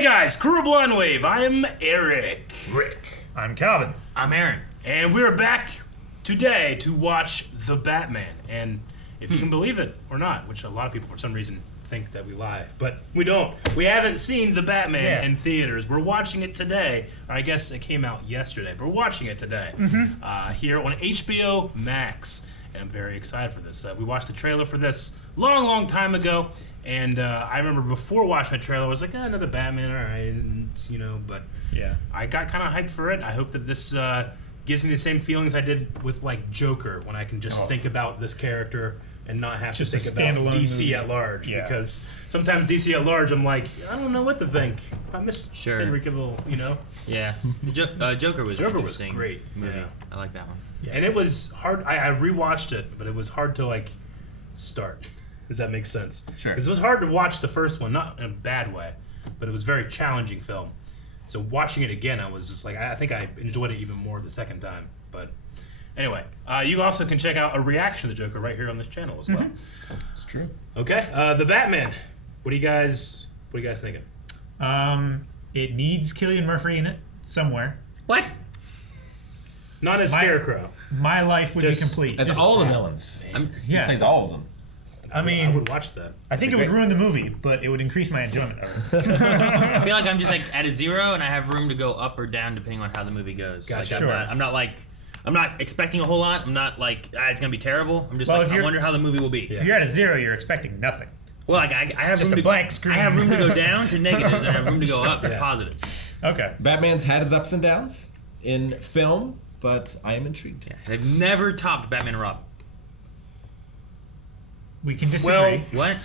Hey guys, Crew of Blonde Wave. I'm Eric. Rick. I'm Calvin. I'm Aaron. And we're back today to watch The Batman. And if you can believe it or not, which a lot of people for some reason think that we lie, but we don't. We haven't seen The Batman in theaters. We're watching it today. I guess it came out yesterday, but we're watching it today here on HBO Max. And I'm very excited for this. We watched the trailer for this long time ago. And I remember before watching the trailer, I was like, another Batman, all right, and, but I got kind of hyped for it. I hope that this gives me the same feelings I did with, like, Joker, when I can just think about this character and not have just to think about DC movie at large. Yeah. Because sometimes DC at large, I'm like, I don't know what to think. I miss Henry Cavill, Yeah. Joker was interesting. Great. Movie. Yeah. I like that one. Yes. And it was hard. I rewatched it, but it was hard to, like, start. Does that make sense? Sure. Because it was hard to watch the first one, not in a bad way, but it was a very challenging film. So watching it again, I was just like, I think I enjoyed it even more the second time. But anyway, you also can check out a reaction to the Joker right here on this channel as well. It's true. Okay, The Batman. What are you guys thinking? It needs Cillian Murphy in it somewhere. What? Not as Scarecrow. My life would be complete. As all the villains. He plays all of them. I mean, I would watch that. I think it would ruin the movie, but it would increase my enjoyment of it. I feel like I'm just like at a 0, and I have room to go up or down depending on how the movie goes. Gotcha. Like, I'm not expecting a whole lot. I'm not like it's gonna be terrible. I'm just I wonder how the movie will be. If you're at a 0, you're expecting nothing. Well, like I have just room a blank screen. I have room to go down to negatives, and I have room to go up to positives. Okay. Batman's had his ups and downs in film, but I am intrigued. Yeah, they've never topped Batman and Robin. We can disagree. Well, What?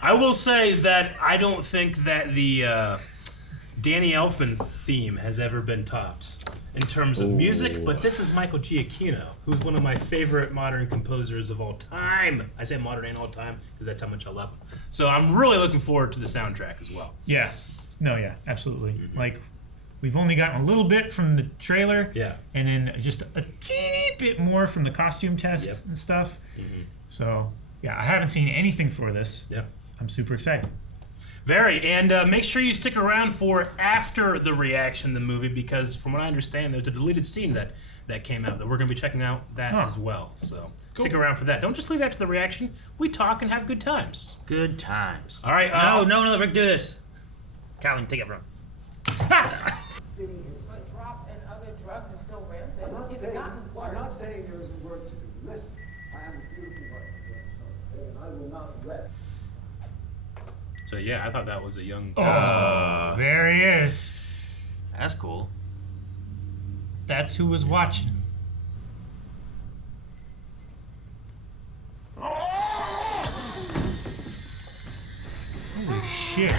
I will say that I don't think that the Danny Elfman theme has ever been topped in terms of music, but this is Michael Giacchino, who's one of my favorite modern composers of all time. I say modern and all time because that's how much I love him. So I'm really looking forward to the soundtrack as well. Yeah. No, yeah, absolutely. Like, we've only gotten a little bit from the trailer. Yeah. And then just a teeny bit more from the costume test and stuff. So, yeah, I haven't seen anything for this. Yeah. I'm super excited. Very, and make sure you stick around for after the reaction to the movie, because from what I understand, there's a deleted scene that came out that we're going to be checking out that as well. So stick around for that. Don't just leave after the reaction. We talk and have good times. Good times. All right. No, Rick, do this. Calvin, take it from. City is foot drops and other drugs are still rampant. It's gotten worse. I'm not saying there isn't work to do. Listen, I have a beautiful wife, and I will not rest. So yeah, I thought that was a young. There he is. That's cool. That's who was watching. Holy shit.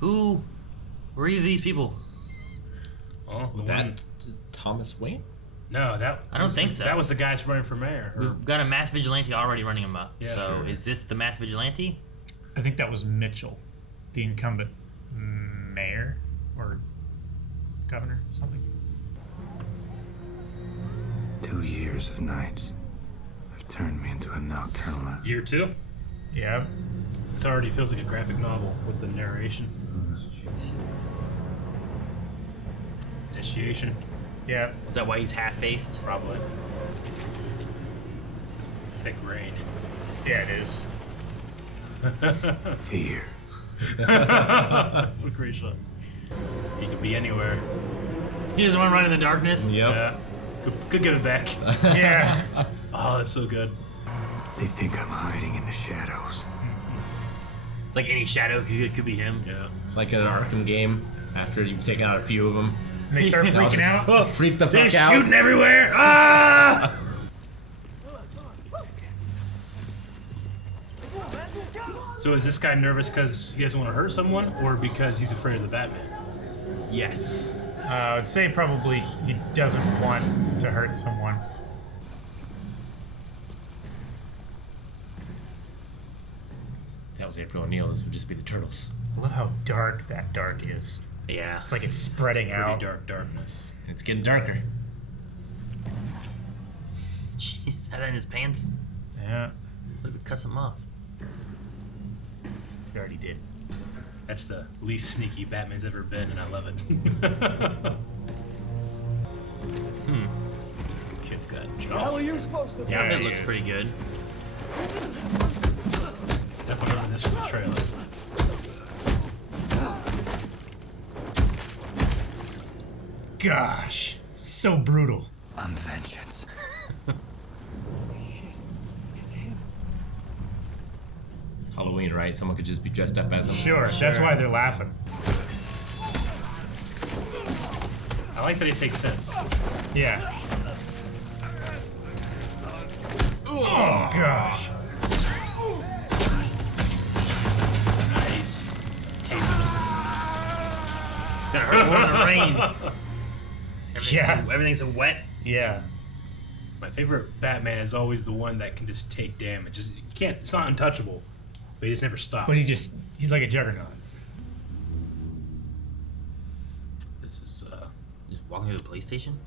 Who were either of these people? Oh, That Thomas Wayne? No, that I don't think so. That was the guy that's running for mayor. We've got a mass vigilante already running him up. Yeah, so sure. is this the mass vigilante? I think that was Mitchell, the incumbent mayor or governor, something. 2 years of nights have turned me into a nocturnal man. Year 2. Yeah. This already feels like a graphic novel with the narration. Initiation. Yeah. Is that why he's half-faced? Probably. It's thick rain. Yeah, it is. Fear. What a great shot. He could be anywhere. He doesn't want to run in the darkness? Yep. Yeah. Could give it back. Yeah. Oh, that's so good. They think I'm hiding in the shadows. It's like any shadow could be him. Yeah. It's like an Arkham game after you've taken out a few of them. And they start freaking out. Freak the They're fuck out. shooting everywhere! Ah! So is this guy nervous because he doesn't want to hurt someone, or because he's afraid of the Batman? Yes. I would say probably he doesn't want to hurt someone. That was April O'Neil. This would just be the Turtles. I love how dark that dark is. Yeah. It's like it's spreading Pretty out. dark darkness. And it's getting darker. Jeez, had that in his pants? Yeah. What if it cuts him off? We already did. That's the least sneaky Batman's ever been, and I love it. Kid's got jaw. How are you supposed to? Yeah, That he looks is. pretty good. Definitely remember this from the trailer. Gosh, so brutal. I'm vengeance. It's Halloween, right? Someone could just be dressed up as him. Sure, that's why they're laughing. I like that he takes hits. Yeah. Oh gosh. Nice. Tasers. Gonna hurt more in the rain. Yeah. Everything's so wet. Yeah. My favorite Batman is always the one that can just take damage. Just, you can't. It's not untouchable, but he just never stops. But he's like a juggernaut. This is. Just walking through the police station.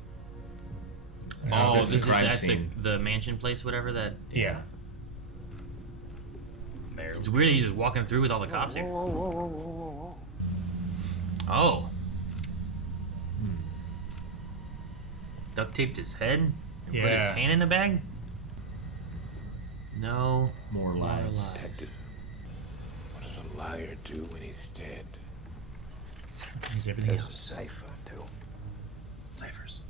Oh, This this is crime at scene. the mansion place, whatever that. Yeah. Mayor. It's weird that he's just walking through with all the cops here. Oh. Duct taped his head and put his Yeah. hand in a bag? No. More lies. Detective, what does a liar do when he's dead? He's everything There's a else. cipher, too. Ciphers.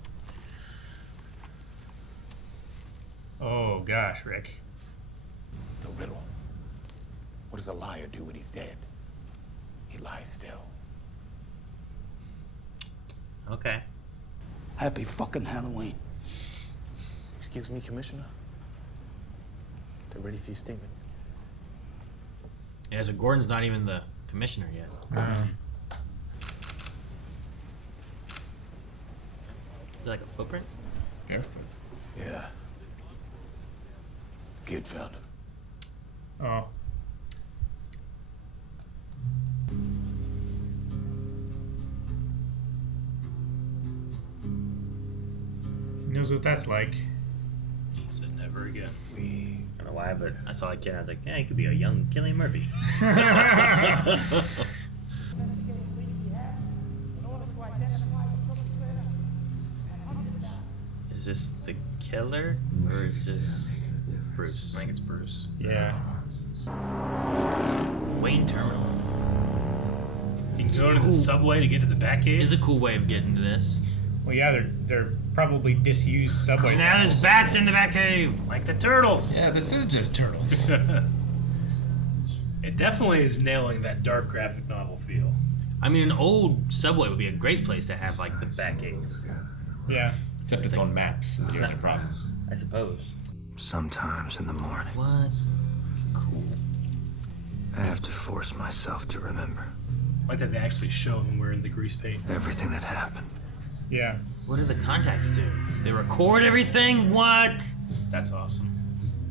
Oh gosh, Rick. The riddle. What does a liar do when he's dead? He lies still. Okay. Happy fucking Halloween. Excuse me, Commissioner. They're ready for your statement. Yeah, so Gordon's not even the commissioner yet. Is it like a footprint? Barefoot. Yeah. Kid found him. Oh. He knows what that's like. He said never again. We I don't know why, but I saw a kid and I was like, yeah, he could be a young Cillian Murphy. Is this the killer or is this Bruce? I think it's Bruce. Yeah. Wayne Terminal. You can go to the subway to get to the Batcave. Is a cool way of getting to this. Well, yeah, they're probably disused subway. Now tunnels. there's bats in the Batcave. Like the turtles. Yeah, this is just turtles. It definitely is nailing that dark graphic novel feel. I mean, an old subway would be a great place to have like the Batcave. Yeah. Except it's on maps is the only problem. I suppose. sometimes in the morning. What? Cool. I have to force myself to remember I like that they actually show him wearing the grease paint. everything that happened. Yeah. What do the contacts do? They record everything? What? That's awesome.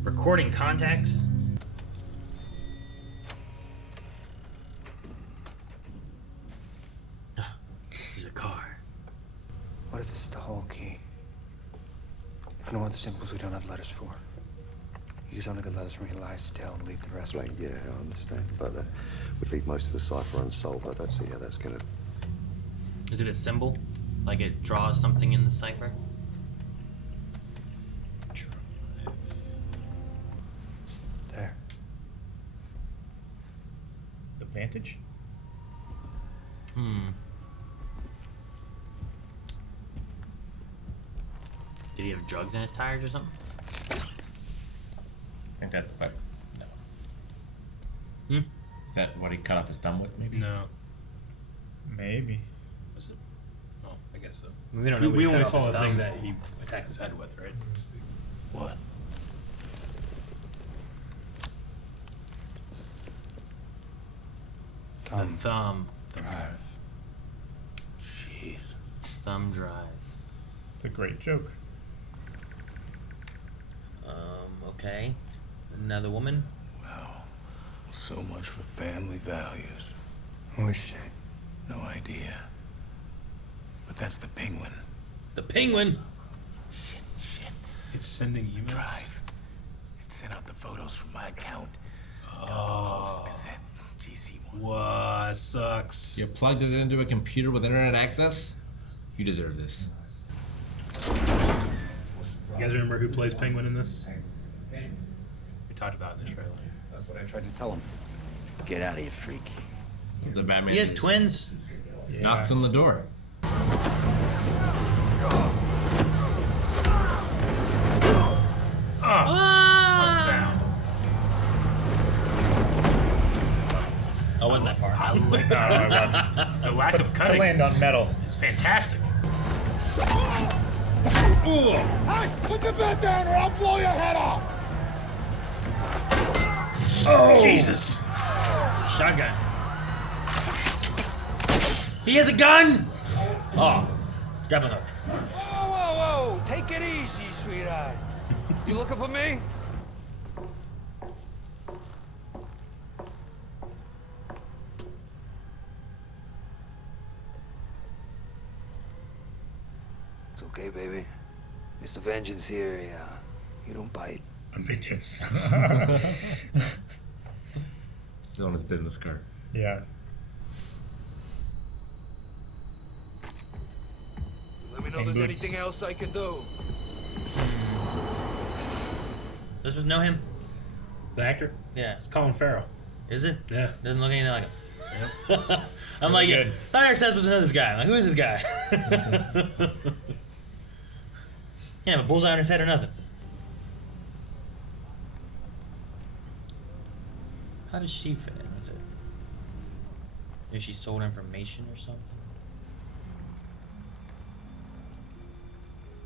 Recording contacts? There's a car. What if this is the whole key? If no other symbols we don't have letters for. Use only the letters when he lies still and leave the rest. Right, yeah, I understand. But that would leave most of the cipher unsolved. I don't see how that's gonna... Is it a symbol? Like it draws something in the cipher? There. The Vantage? Did he have drugs in his tires or something? I think that's what. No. Hmm? Is that what he cut off his thumb with? Maybe. No. Maybe. Was it? Oh, I guess so. We don't know. We what he only cut off saw his the thing thumb. that he attacked his head with, right? What? The thumb. Drive. Jeez. Thumb drive. It's a great joke. Okay. Another woman? Wow. So much for family values. Who is she? No idea. But that's the penguin. The penguin! Shit. It's sending emails. Drive. It sent out the photos from my account. Oh. Cassette. Jesus. What sucks? You plugged it into a computer with internet access? You deserve this. You guys remember who plays Penguin in this? We talked about it in the trailer. That's what I tried to tell him. Get out of here, freak. The Batman He has just twins. knocks on the door. What sound? Oh, wasn't that far. The lack of cutting to land on metal. is fantastic. Hey, put the bat down or I'll blow your head off! Oh, Jesus! Shotgun. He has a gun! Oh. Grab him up. Whoa, whoa, whoa. Take it easy, sweetheart. You looking for me? It's okay, baby. Mr. Vengeance here, yeah. You don't bite. Vengeance. Still on his business card. Yeah. Let me know Same if there's boots. anything else I can do. This was know him? The actor? Yeah. It's Colin Farrell. Is it? Yeah. Doesn't look anything like him. I'm like, good. thought Eric Steph was to know this guy. I'm like, who is this guy? Can't have a bullseye on his head or nothing. How does she fit in with it? Is she sold information or something?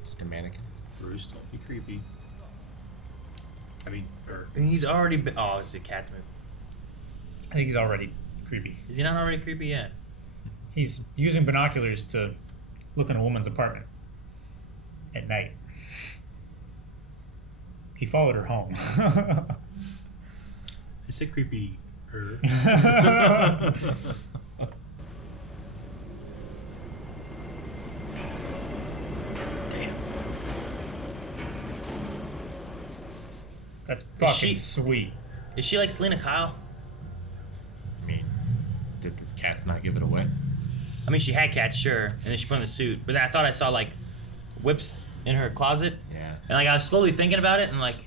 Just a mannequin. Bruce, don't be creepy. I mean, He's already been. Oh, it's a cat's movie. I think he's already creepy. Is he not already creepy yet? He's using binoculars to look in a woman's apartment at night. He followed her home. I said creepy. Damn. That's fucking she- sweet. Is she like Selena Kyle? I mean, did the cats not give it away? I mean, she had cats, sure, and then she put on a suit. But then I thought I saw like whips in her closet, Yeah. and like I was slowly thinking about it, and like, and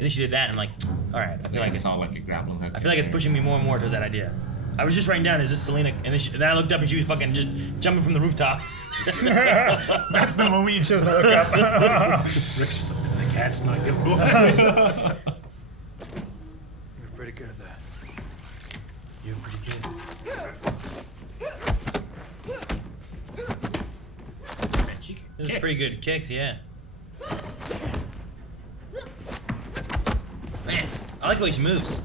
then she did that, and I'm like, all right, I feel like I saw like a grappling hook. I feel like it's pushing me more and more towards that idea. I was just writing down, is this Selena? And then I looked up and she was fucking just jumping from the rooftop. That's the moment you chose to look up. Rick's just like, the cat's not giving away. You're pretty good at that. You're pretty good. Man, she can Those are kick. pretty good kicks, yeah. Man, I like the way she moves.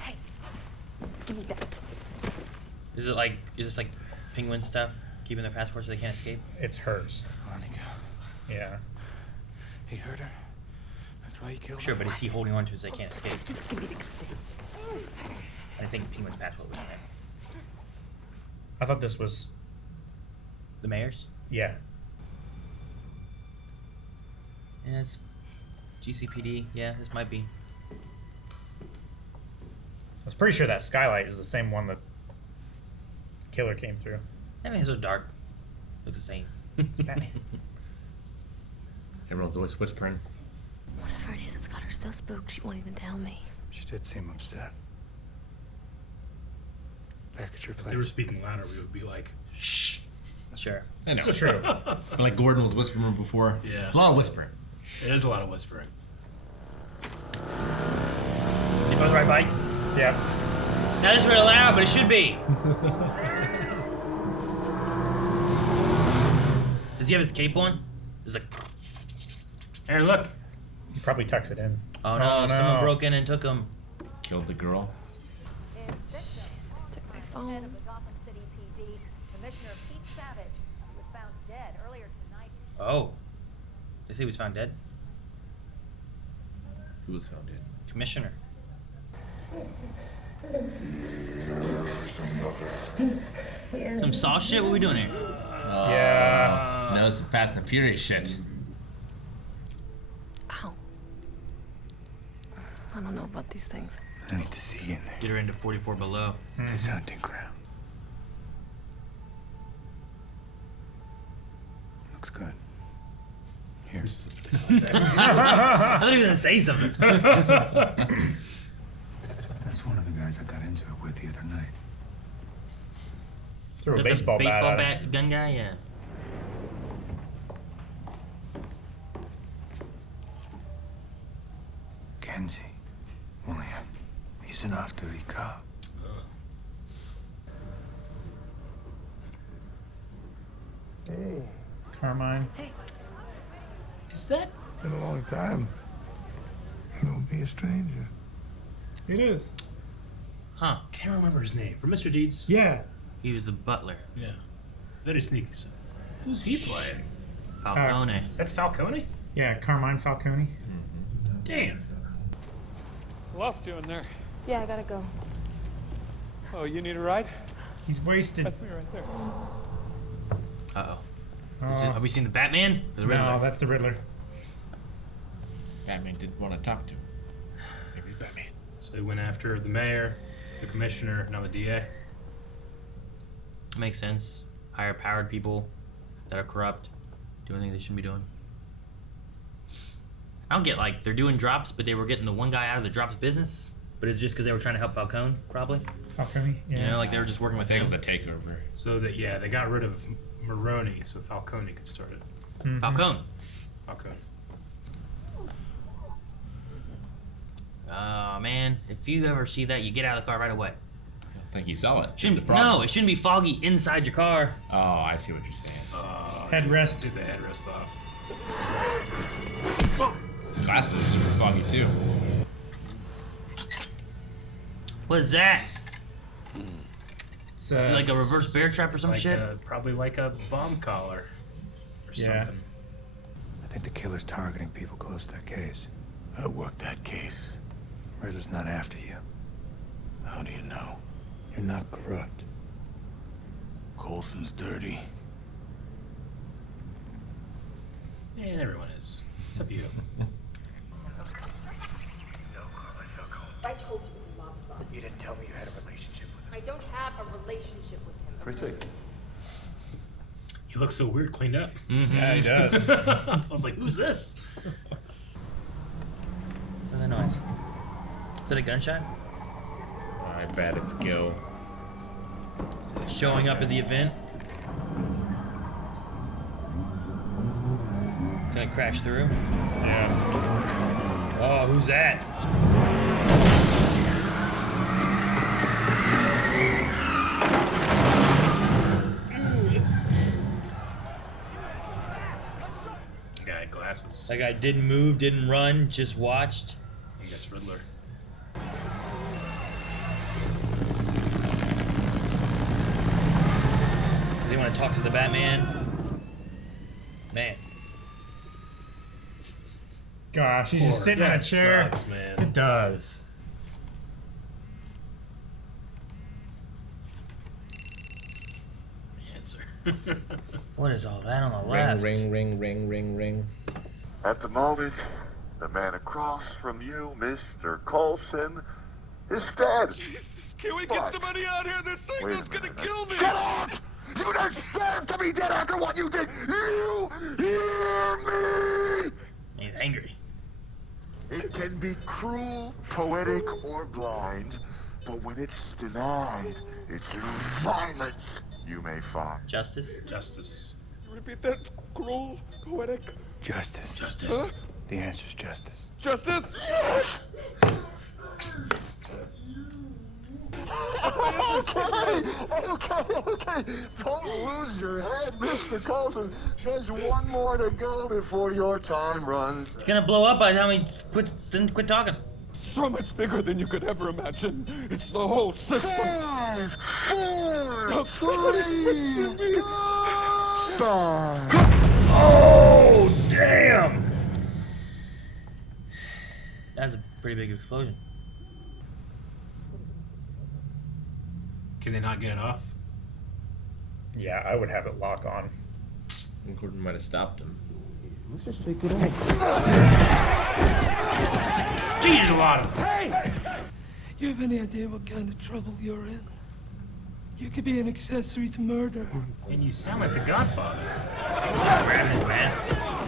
Hey, give me that. Is this like penguin stuff? Keeping their passports so they can't escape? It's hers. Monica, Yeah. he hurt her. That's why he killed her. Sure, but is he holding on to it so they can't escape? Just give me the goddamn. I didn't think penguin's passport was in there. I thought this was. The mayor's? Yeah. Yeah, it's GCPD. Yeah, this might be. I was pretty sure that skylight is the same one that the killer came through. I mean, it's so dark. Looks the same. It's Batman. Everyone's always whispering. Whatever it is, it's got her so spooked she won't even tell me. She did seem upset. Back at your If they were place. speaking louder, we would be like, shh. Sure. I know. It's true. But like Gordon was whispering before. Yeah. It's a lot of whispering. It is a lot of whispering. They both ride bikes. Yep. Not just really loud, but it should be. Does he have his cape on? It's like, Aaron, look. He probably tucks it in. oh no, someone broke in and took him. Killed the girl. Took my phone. Oh. They say he was found dead? Who was found dead? Commissioner. Some Saw shit? What are we doing here? Yeah. No, it's the Fast and the Furious shit. Ow. I don't know about these things. I need to see you in there. Get her into 44 below. This hunting ground. Looks good. Here. I thought he was gonna say something. That's one of the guys I got into it with the other night. Throw Is a that baseball the bat. baseball at him. gun guy? Yeah. Kenzie. William. He's an off-duty cop. Hey, Carmine. Is that? been a long time. Don't be a stranger. It is. Huh. Can't remember his name. From Mr. Deeds? Yeah. He was the butler. Yeah. Very sneaky. So. Who's he playing? Falcone. That's Falcone? Yeah, Carmine Falcone. Damn. Lost you in there. Yeah, I gotta go. Oh, you need a ride? He's wasted. That's me right there. Uh-oh. Oh, Have we seen the Batman? Or the Riddler? no, that's the Riddler. Batman didn't want to talk to him. Maybe he's Batman. So he went after the mayor, the commissioner, now the DA. Makes sense. Higher powered people that are corrupt, doing things they shouldn't be doing. I don't get, like, they're doing drops, but they were getting the one guy out of the drops business. But it's just because they were trying to help Falcone, probably. Falcone, yeah. You know, like they were just working with I think him. it was a takeover. So that, yeah, they got rid of Maroney so Falcone could start it. Falcone. Falcone. Oh, man. If you ever see that, you get out of the car right away. I don't think you saw it. Shouldn't be, no, it shouldn't be foggy inside your car. Oh, I see what you're saying. Headrest. Take the headrest off. Glasses are super foggy too. What is that? It's, Is it like a reverse bear trap or some Like shit? probably like a bomb collar or Yeah. something. I think the killer's targeting people close to that case. I worked that case. Riddler's not after you. How do you know? You're not corrupt. Coulson's dirty. And everyone is. Except you. I told you it was Mom's fault. You didn't tell me you had a relationship with him. I don't have a relationship with him. Pretty. He looks so weird cleaned up. Yeah, he does. I was like, who's this? What's that noise? Is that a gunshot? I bet it's Gil. Showing up at the event? Gonna crash through? Yeah. Oh, who's that? Guy had glasses. That guy didn't move, didn't run, just watched. I think that's Riddler. Does he want to talk to the Batman? Man. Gosh, he's just sitting in a That chair. sucks, man. It does. Answer. What is all that on the left? Ring. At the moment, the man across from you, Mr. Coulson, is dead. Jesus, can we get somebody out here? This thing is gonna kill me. Shut up! You deserve to be dead after what you did. You hear me? He's angry. It can be cruel, poetic, or blind, but when it's denied, it's violence you may find. Justice? Justice. Repeat that. Cruel, poetic. Justice. Justice. Huh? The answer's justice. Justice. Okay. Don't lose your head, Mr. Coulson. There's one more to go before your time runs. It's gonna blow up by the time he quit talking. So much bigger than you could ever imagine. It's the whole system. 5, 4, 3, 2. Oh, damn! That's a pretty big explosion. Can they not get it off? Yeah, I would have it lock on. Gordon might have stopped him. Let's just take it out. Gee, there's a lot of them. Hey! You have any idea what kind of trouble you're in? You could be an accessory to murder. And you sound like the Godfather. Grab his mask.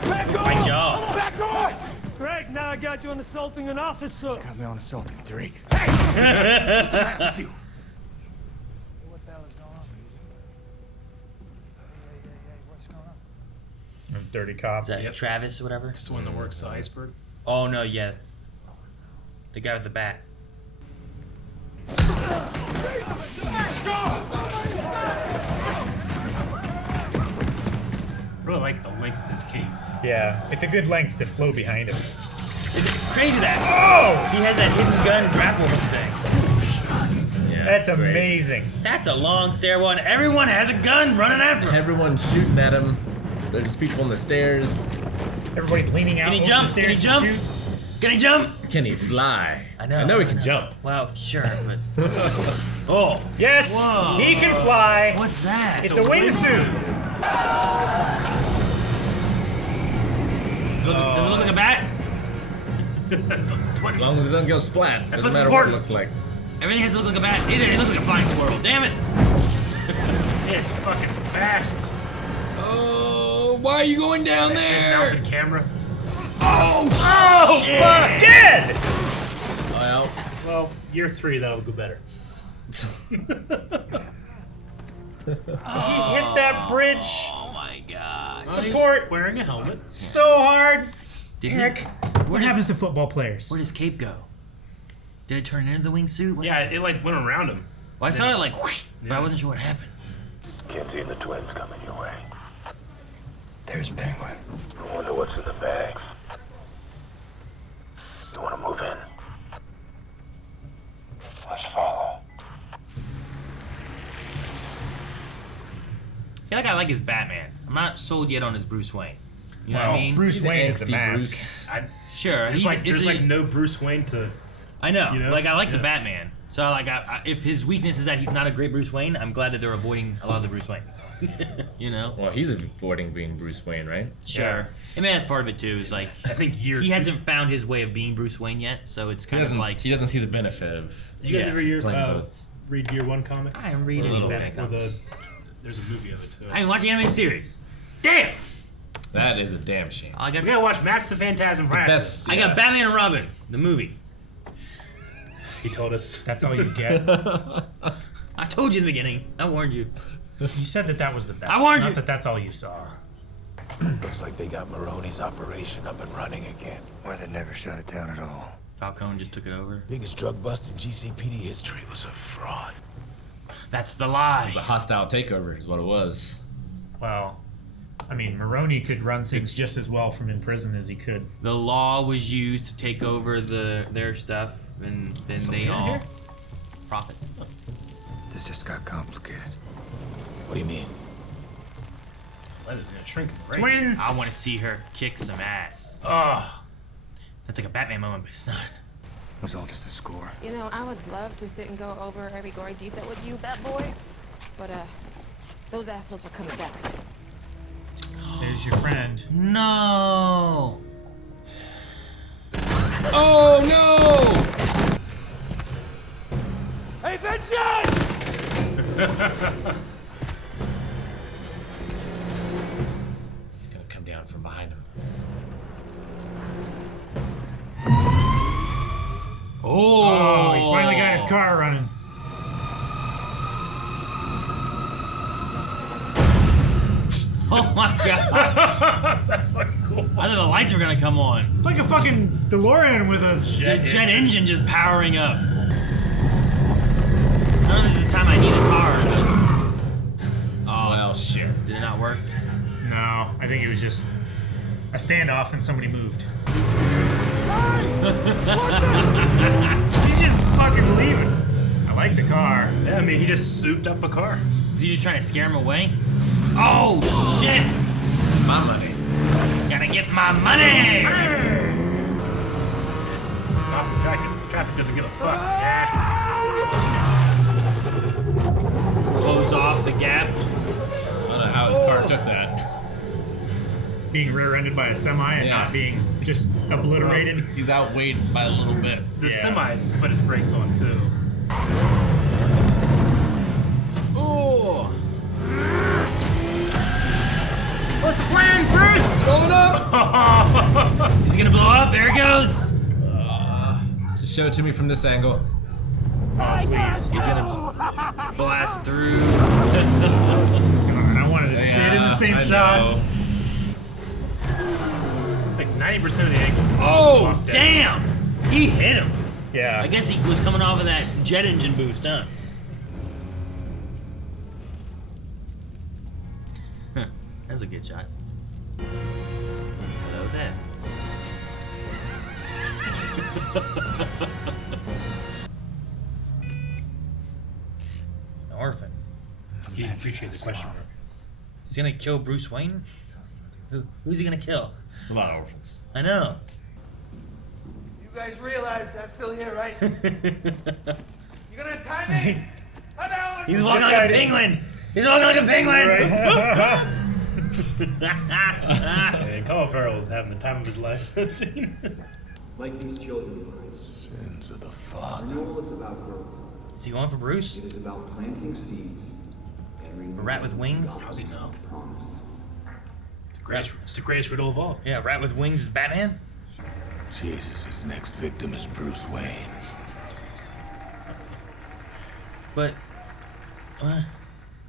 Back off! My jaw. Back off! Greg, now I got you on assaulting an officer. Got me on assaulting Drake. Hey! What's the matter with you? What the hell is going on? Hey, what's going on? Dirty cop. Is that Travis or whatever? It's the one that works the iceberg. Oh no, yeah. The guy with the bat. Really like the length of this cape. Yeah, it's a good length to flow behind him. It's crazy that. Oh! He has that hidden gun grapple hook thing. Yeah, That's great. amazing. That's a long stairwell, and everyone has a gun running after him. Everyone's shooting at him. There's people on the stairs. Everybody's leaning out. Can he over jump? the Can he stairs to jump? shoot. Can he jump? Can he fly? I know he can jump. Well, sure, but. Oh. Yes, Whoa. he can fly. What's that? It's a wingsuit. Does it look like a bat? As long as it doesn't go splat, That's doesn't what's matter important. what it looks like. Everything has to look like a bat. It looks like a flying squirrel. Damn it! It's fucking fast. Oh, why are you going down there? Mounted camera. Oh, shit. fuck! Dead! Well, year 3, that'll go better. He hit that bridge. Oh my god. Support Wearing a helmet. so hard. Eric, what happens to football players? Where does Cape go? Did it turn into the wingsuit? Yeah, it like went around him. Well, I saw it like whoosh, but I wasn't sure what happened. Kenzie and the twins coming your way. There's Penguin. I wonder what's in the bags. You want to move in? Let's follow. I feel like I like his Batman. I'm not sold yet on his Bruce Wayne. You know what I mean? Bruce He's an Wayne is the angsty mask. Sure. There's like no Bruce Wayne to. I know. You know? Like I like the Batman. So like, if his weakness is that he's not a great Bruce Wayne, I'm glad that they're avoiding a lot of the Bruce Wayne. You know. Well, he's avoiding being Bruce Wayne, right? Sure. Yeah. I mean, that's part of it too. Is like I think he 2. hasn't found his way of being Bruce Wayne yet, so it's kind of like He doesn't see the benefit of. Did you guys ever playing both. read year 1 comic? I am reading Or it. there's a movie of it too. I ain't watching animated series. Damn! That is a damn shame. I got. We gotta watch Match the Phantasm Practice. Best. I got Batman and Robin, the movie. He told us. That's all you get. I told you in the beginning. I warned you. You said that was the best. I warned Not you. that that's all you saw. Looks like they got Maroney's operation up and running again. Why they never shut it down at all. Falcone just took it over. Biggest drug bust in GCPD history was a fraud. That's the lie. It was a hostile takeover, is what it was. Well, I mean, Maroney could run things just as well from in prison as he could. The law was used to take over their stuff, and then they all profit. This just got complicated. What do you mean? Weather's gonna shrink and break. Twin! I want to see her kick some ass. Oh, That's like a Batman moment, but it's not. It was all just a score. You know, I would love to sit and go over every gory detail with you, Bat Boy. But, those assholes are coming back. There's your friend. No. Oh no! Hey, vengeance! He's gonna come down from behind him. Oh, he finally got his car running. Oh my gosh. that's fucking cool. I thought the lights were gonna come on. It's like a fucking DeLorean with a Jet engine just powering up. I don't know if this is the time I need a car. But... Oh, Well, sure. did it not work? No, I think it was just a standoff and somebody moved. He's just fucking leaving. I like the car. Yeah, I mean, he just souped up a car. Is he just trying to scare him away? Oh shit! My money. Gotta get my money! Traffic doesn't give a fuck. Yeah. Close off the gap. I don't know how his car took that. Being rear-ended by a semi and Yeah. not being just obliterated. He's outweighed by a little bit. The semi put his brakes on too. Oh! What's the plan, Bruce? Going up! He's gonna blow up. There it goes. Just show it to me from this angle. Oh, please. He's gonna blast through. Darn, I wanted to see it in the same shot. It's like 90% of the angles. Oh, damn! He hit him. Yeah. I guess he was coming off of that jet engine boost, huh? That's a good shot. Hello there. An orphan. He appreciated the question mark. He's gonna kill Bruce Wayne? Who's he gonna kill? It's a lot of orphans. I know. You guys realize I feel here, right? You gonna tie me? He's walking like a penguin! He's walking like a penguin! And Colin Farrell is having the time of his life. Like these children, Sins of the father. renewal is about growth. Is he going for Bruce? It is about planting seeds and A renewing rat with wings? How's he know? promise. It's the greatest riddle of all. Yeah, rat with wings is Batman? Jesus, his next victim is Bruce Wayne. But,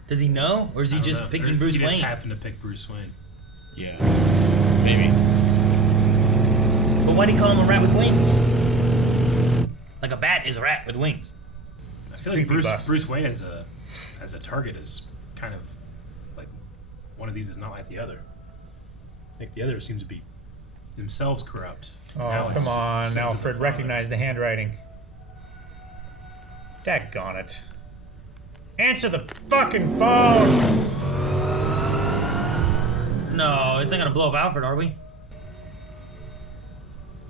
does he know? Or is he just picking Bruce He just Wayne? happened to pick Bruce Wayne. Yeah. Maybe. But why'd he call him a rat with wings? Like a bat is a rat with wings. I feel like Bruce Wayne as a target is kind of like one of these is not like the other. I think the other seems to be themselves corrupt. Oh, come on, Alfred. Recognize the handwriting. Daggone it. Answer the fucking phone! No, it's not gonna blow up Alfred, are we?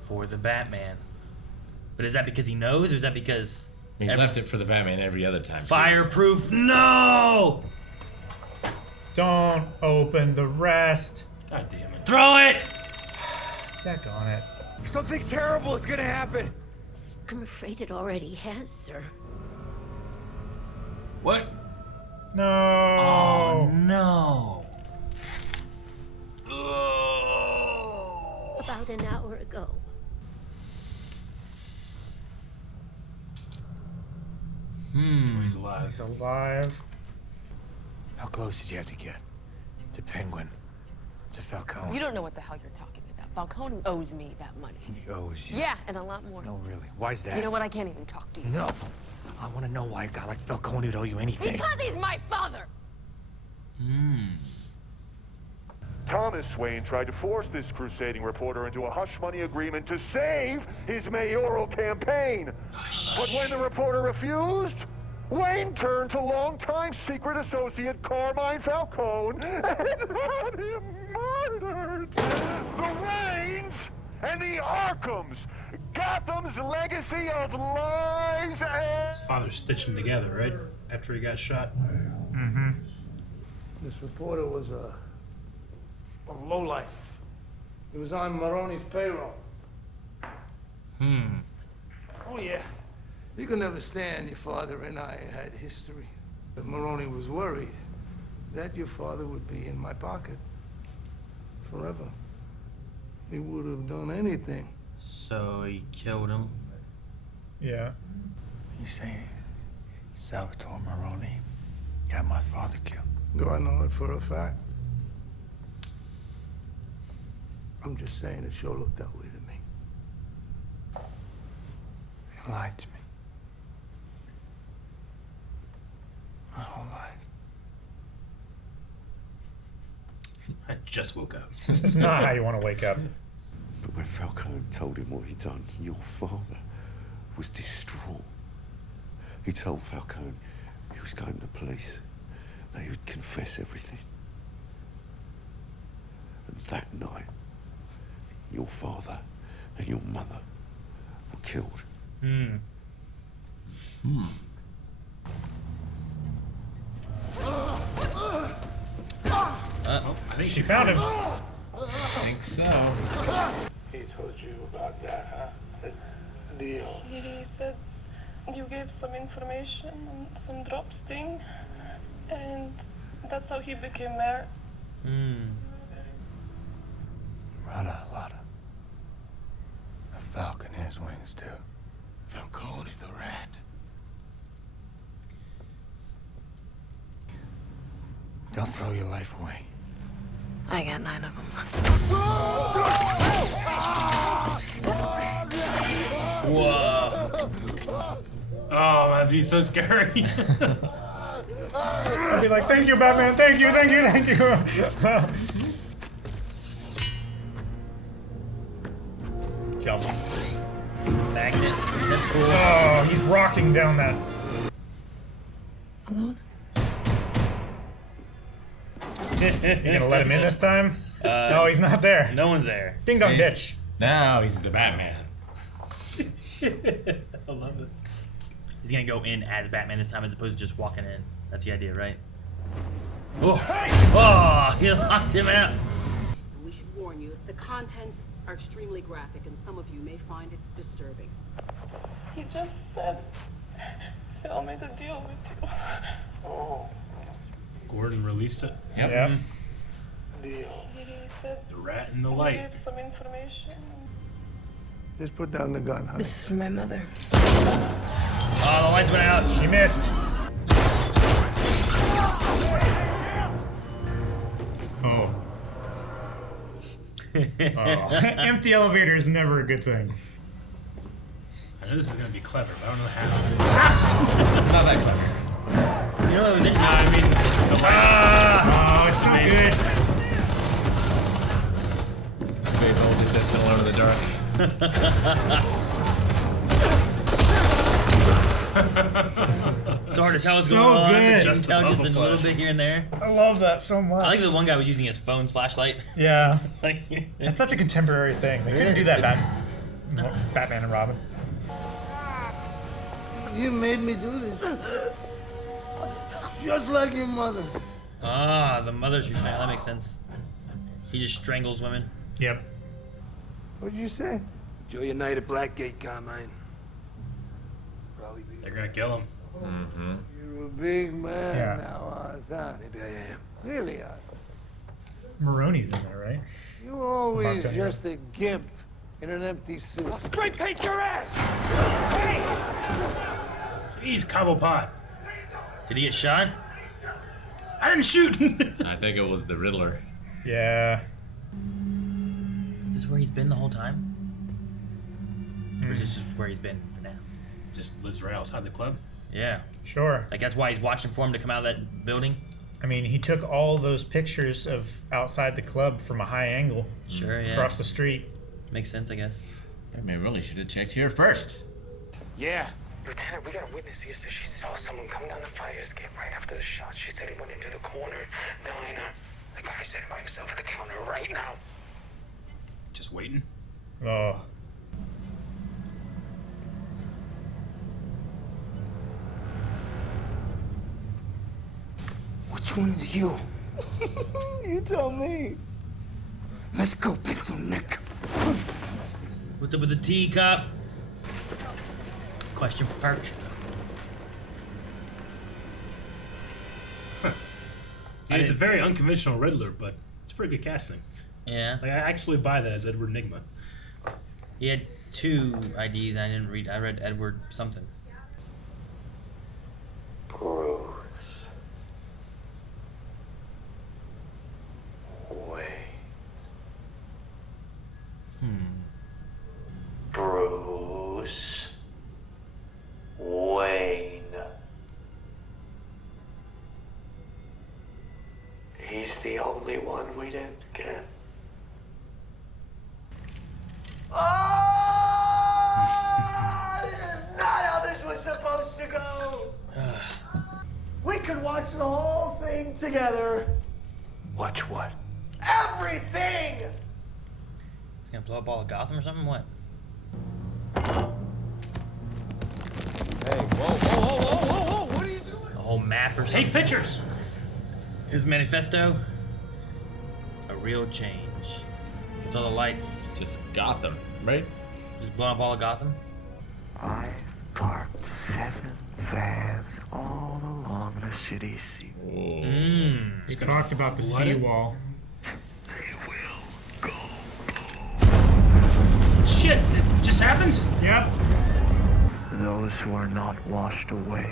For the Batman. But is that because he knows, or is that because... He's left it for the Batman every other time. Fireproof, no! Don't open the rest. God damn it. Throw it! Daggone it. Something terrible is gonna happen. I'm afraid it already has, sir. What? No. Oh, no. About an hour ago. He's alive. He's alive. How close did you have to get? To Penguin? To Falcone? You don't know what the hell you're talking about. Falcone owes me that money. He owes you. Yeah, and a lot more. No, really. Why's that? You know what? I can't even talk to you. No. I want to know why a guy like Falcone would owe you anything. Because he's my father! Thomas Wayne tried to force this crusading reporter into a hush money agreement to save his mayoral campaign. But when the reporter refused, Wayne turned to longtime secret associate Carmine Falcone and had him murdered. The Waynes and the Arkhams, Gotham's legacy of lies and... His father stitched him together, right? After he got shot. Mm-hmm. This reporter was a lowlife. He was on Maroni's payroll. Oh, yeah. You can understand your father and I had history. But Maroni was worried that your father would be in my pocket forever. He would have done anything. So he killed him. Yeah. You say Salvatore Maroni got my father killed? Do I know it for a fact? I'm just saying it sure looked that way to me. You lied to me. My whole life. I just woke up. That's not how you want to wake up. But when Falcone told him what he'd done, your father was distraught. He told Falcone he was going to the police, that he would confess everything. And that night, your father and your mother were killed. I think she found him. I think so. He told you about that, huh? The deal. He said you gave some information on some drops thing, and that's how he became mayor. Lotta. A falcon has wings too. Falcone is the rat. Don't throw your life away. I got 9 of them. Whoa. Oh, that'd be so scary. I'd be like, thank you, Batman, thank you. Jump. Magnet. That's cool. Oh, he's rocking down that. Alone? You gonna let him in this time? No, he's not there. No one's there. Ding dong ditch. Now he's the Batman. I love it. He's gonna go in as Batman this time as opposed to just walking in. That's the idea, right? Oh, he locked him out. We should warn you, the contents are extremely graphic and some of you may find it disturbing. He just said he'll make a deal with you. Oh, Gordon released it. Yep. deal. He said The rat in the you light. gave some information. Just put down the gun, honey. This is for my mother. Oh, the lights went out. She missed. Oh. Empty elevator is never a good thing. I know this is gonna be clever, but I don't know how. Not that clever. You know what was interesting? I mean, the light. Oh, it's so good. They've all did this in Alone in the Dark. It's hard to tell what's So going on. good. Just a little bit here and there. I love that so much. I like that one guy was using his phone flashlight. Yeah. Like, It's such a contemporary thing. They couldn't do that Batman and Robin. You made me do this. Just like your mother. Ah, the mother's restraint. That makes sense. He just strangles women. Yep. What'd you say? Enjoy your night at Blackgate, Carmine. Probably be. They're gonna kill him. Mm-hmm. You're a big man Yeah. now, Arthur. Maybe I am. Really, Arthur. Maroney's in there, right? You always Mark just a gimp in an empty suit. I'll spray paint your ass! Jeez, Cobblepot. Did he get shot? I didn't shoot. I think it was the Riddler. Yeah. Is this where he's been the whole time? Or is this just where he's been for now? Just lives right outside the club. Yeah. Sure. Like that's why he's watching for him to come out of that building? I mean, he took all those pictures of outside the club from a high angle. Sure, yeah. Across the street. Makes sense, I guess. Batman really should have checked here first. Yeah. Lieutenant, we got a witness here says she saw someone come down the fire escape right after the shot. She said he went into the corner diner. The guy said it by himself at the counter right now. Just waiting. Oh. Which one is you? You tell me. Let's go, pencil neck. What's up with the teacup? Question mark. And it's a very unconventional Riddler, but it's pretty good casting. Yeah. Like I actually buy that as Edward Nygma. He had 2 IDs and I didn't read. I read Edward something. Bruce. Wait. Bruce. Wayne. He's the only one we didn't get. Oh! This is not how this was supposed to go. We could watch the whole thing together. Watch what? Everything! He's gonna blow up all of Gotham or something? What? Hey, whoa, what are you doing? A whole map or something? Take pictures! His manifesto? A real change. With all the lights. Just Gotham. Right? Just blowing up all of Gotham? I parked 7 vans all along the city seawall. We talked about the seawall. Shit, it just happened? Yep. Those who are not washed away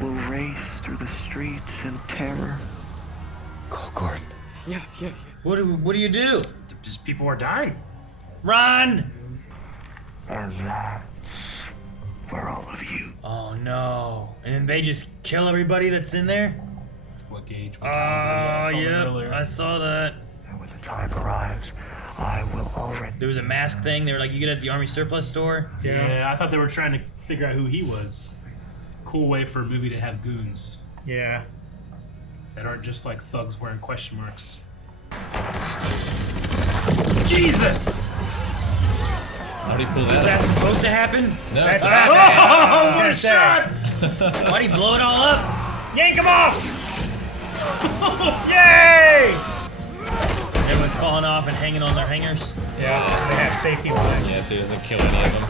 will race through the streets in terror. Call Gordon. Yeah. What do you do? Just people are dying. Run! And that's where all of you. Oh no. And then they just kill everybody that's in there? What gauge? Oh, yeah. I saw that. And when the time arrives, I will already. There was a mask thing. They were like, you get it at the Army surplus store. Yeah, I thought they were trying to figure out who he was. Cool way for a movie to have goons. Yeah. That aren't just like thugs wearing question marks. Jesus! How do you pull that? Is that supposed to happen? No. That's Oh, what a shot! Why'd he blow it all up? Yank him off! Yay! Everyone's falling off and hanging on their hangers. Yeah, they have safety lines. Yeah, so he doesn't kill any of them.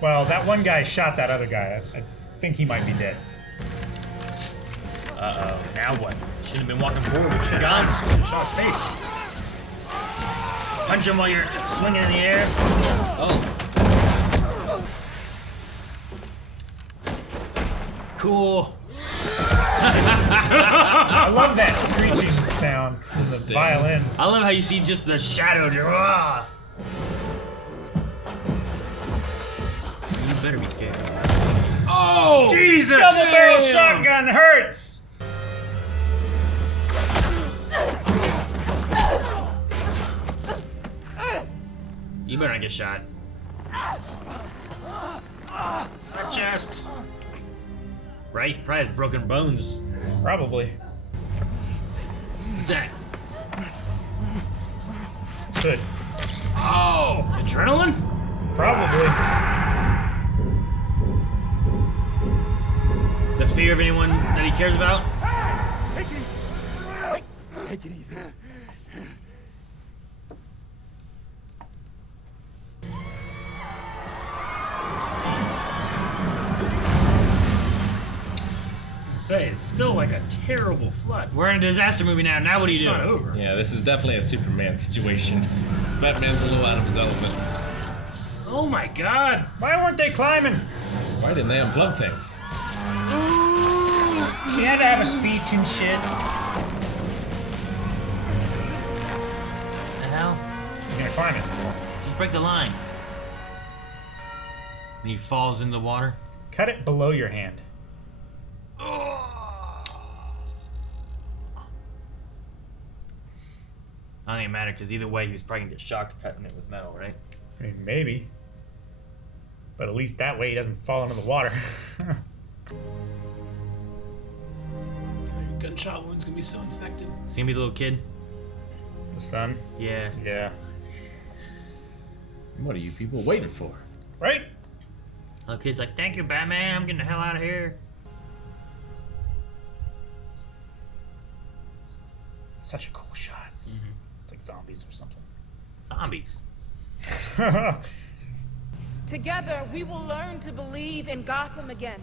Well, that one guy shot that other guy. I think he might be dead. Uh-oh. Now what? Shouldn't have been walking forward with your guns. Shot his face. Punch him while you're swinging in the air. Oh. Cool. I love that screeching sound in the violins. I love how you see just the shadow. You better be scared. Oh! Jesus! Double barrel shotgun hurts! You better not get shot. My chest. Right? Probably has broken bones. Probably. What's that? Good. Oh! Adrenaline? Probably. The fear of anyone that he cares about? Take it easy. Say, it's still like a terrible flood. We're in a disaster movie now. Now what do you do? It's not over. Yeah, this is definitely a Superman situation. Batman's a little out of his element. Oh my god! Why weren't they climbing? Why didn't they unplug things? She had to have a speech and shit. The hell? He's gonna climb it. Just break the line. And he falls in the water. Cut it below your hand. I don't think it mattered because either way he was probably gonna get shocked cutting it with metal, right? I mean, maybe. But at least that way he doesn't fall into the water. Your gunshot wound's gonna be so infected. It's gonna be the little kid. The sun? Yeah. Yeah. What are you people waiting for? Right? Little kid's like, thank you, Batman. I'm getting the hell out of here. Such a cool shot. It's like zombies or something. Zombies. Together, we will learn to believe in Gotham again.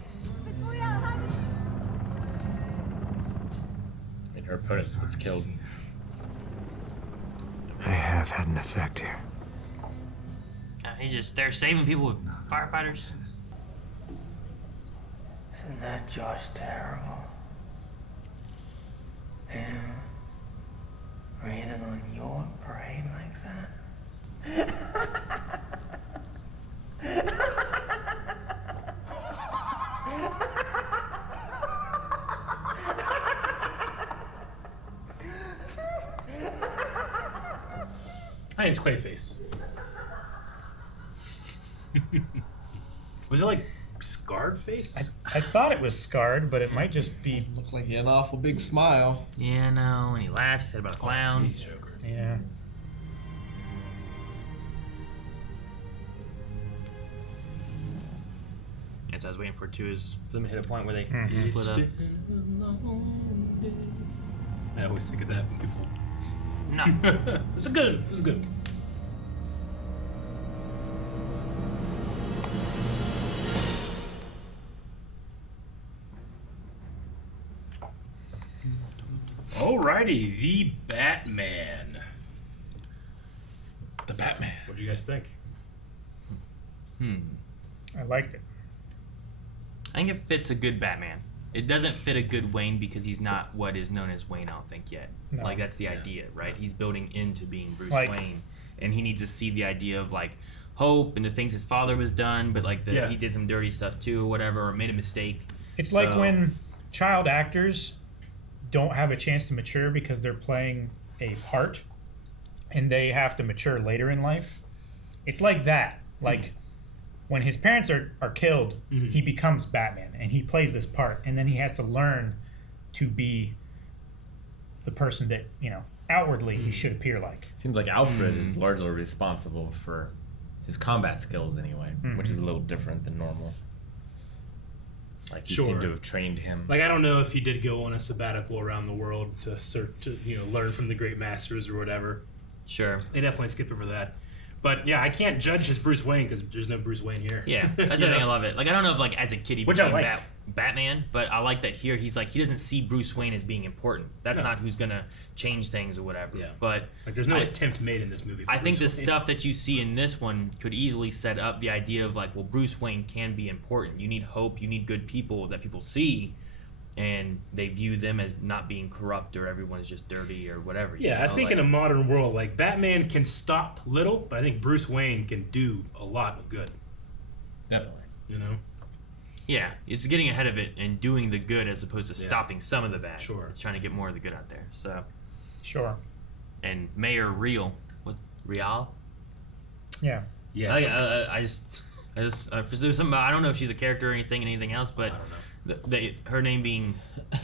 And her opponent was killed. I have had an effect here. They're saving people with firefighters. Isn't that just terrible? Him raining on your parade like that? I think it's Clayface. Was it like scarred face? I thought it was scarred, but it might just be. Looked like he had an awful big smile. Yeah, no. And he laughed. He said about a clown. Yeah. And so I was waiting for them to hit a point where they split up. I always think of that when people. No. It's good. It's good. Alrighty, the Batman. The Batman. What do you guys think? I liked it. I think it fits a good Batman. It doesn't fit a good Wayne because he's not what is known as Wayne, I don't think, yet. No. Like, that's the idea, right? He's building into being Bruce Like- Wayne. And he needs to see the idea of, like, hope and the things his father was done, but, like, he did some dirty stuff, too, or whatever, or made a mistake. It's like when child actors don't have a chance to mature because they're playing a part and they have to mature later in life. It's like that. Like when his parents are killed, he becomes Batman and he plays this part, and then he has to learn to be the person that, you know, outwardly he should appear like. Seems like Alfred is largely responsible for his combat skills anyway, which is a little different than normal. Like he seemed to have trained him. Like I don't know if he did go on a sabbatical around the world to learn from the great masters or whatever. Sure. They definitely skip over that. But yeah, I can't judge his Bruce Wayne because there's no Bruce Wayne here. Yeah, that's the thing. I love it. Like, I don't know if, like, as a kid he Which I became like. Batman, but I like that here he's like, he doesn't see Bruce Wayne as being important. That's not who's gonna change things or whatever. Yeah. But like, there's no attempt made in this movie. For I think Bruce the Wayne. stuff that you see in this one could easily set up the idea of, like, well, Bruce Wayne can be important. You need hope. You need good people that people see, and they view them as not being corrupt or everyone's just dirty or whatever. Yeah, I think in a modern world, like Batman can stop little, but I think Bruce Wayne can do a lot of good. Definitely. You know? Yeah, it's getting ahead of it and doing the good as opposed to Yeah. stopping some of the bad. Sure. It's trying to get more of the good out there. So. Sure. And Mayor Real, Real? Yeah. Yeah. I just there's something. I don't know if she's a character or anything else, but her name being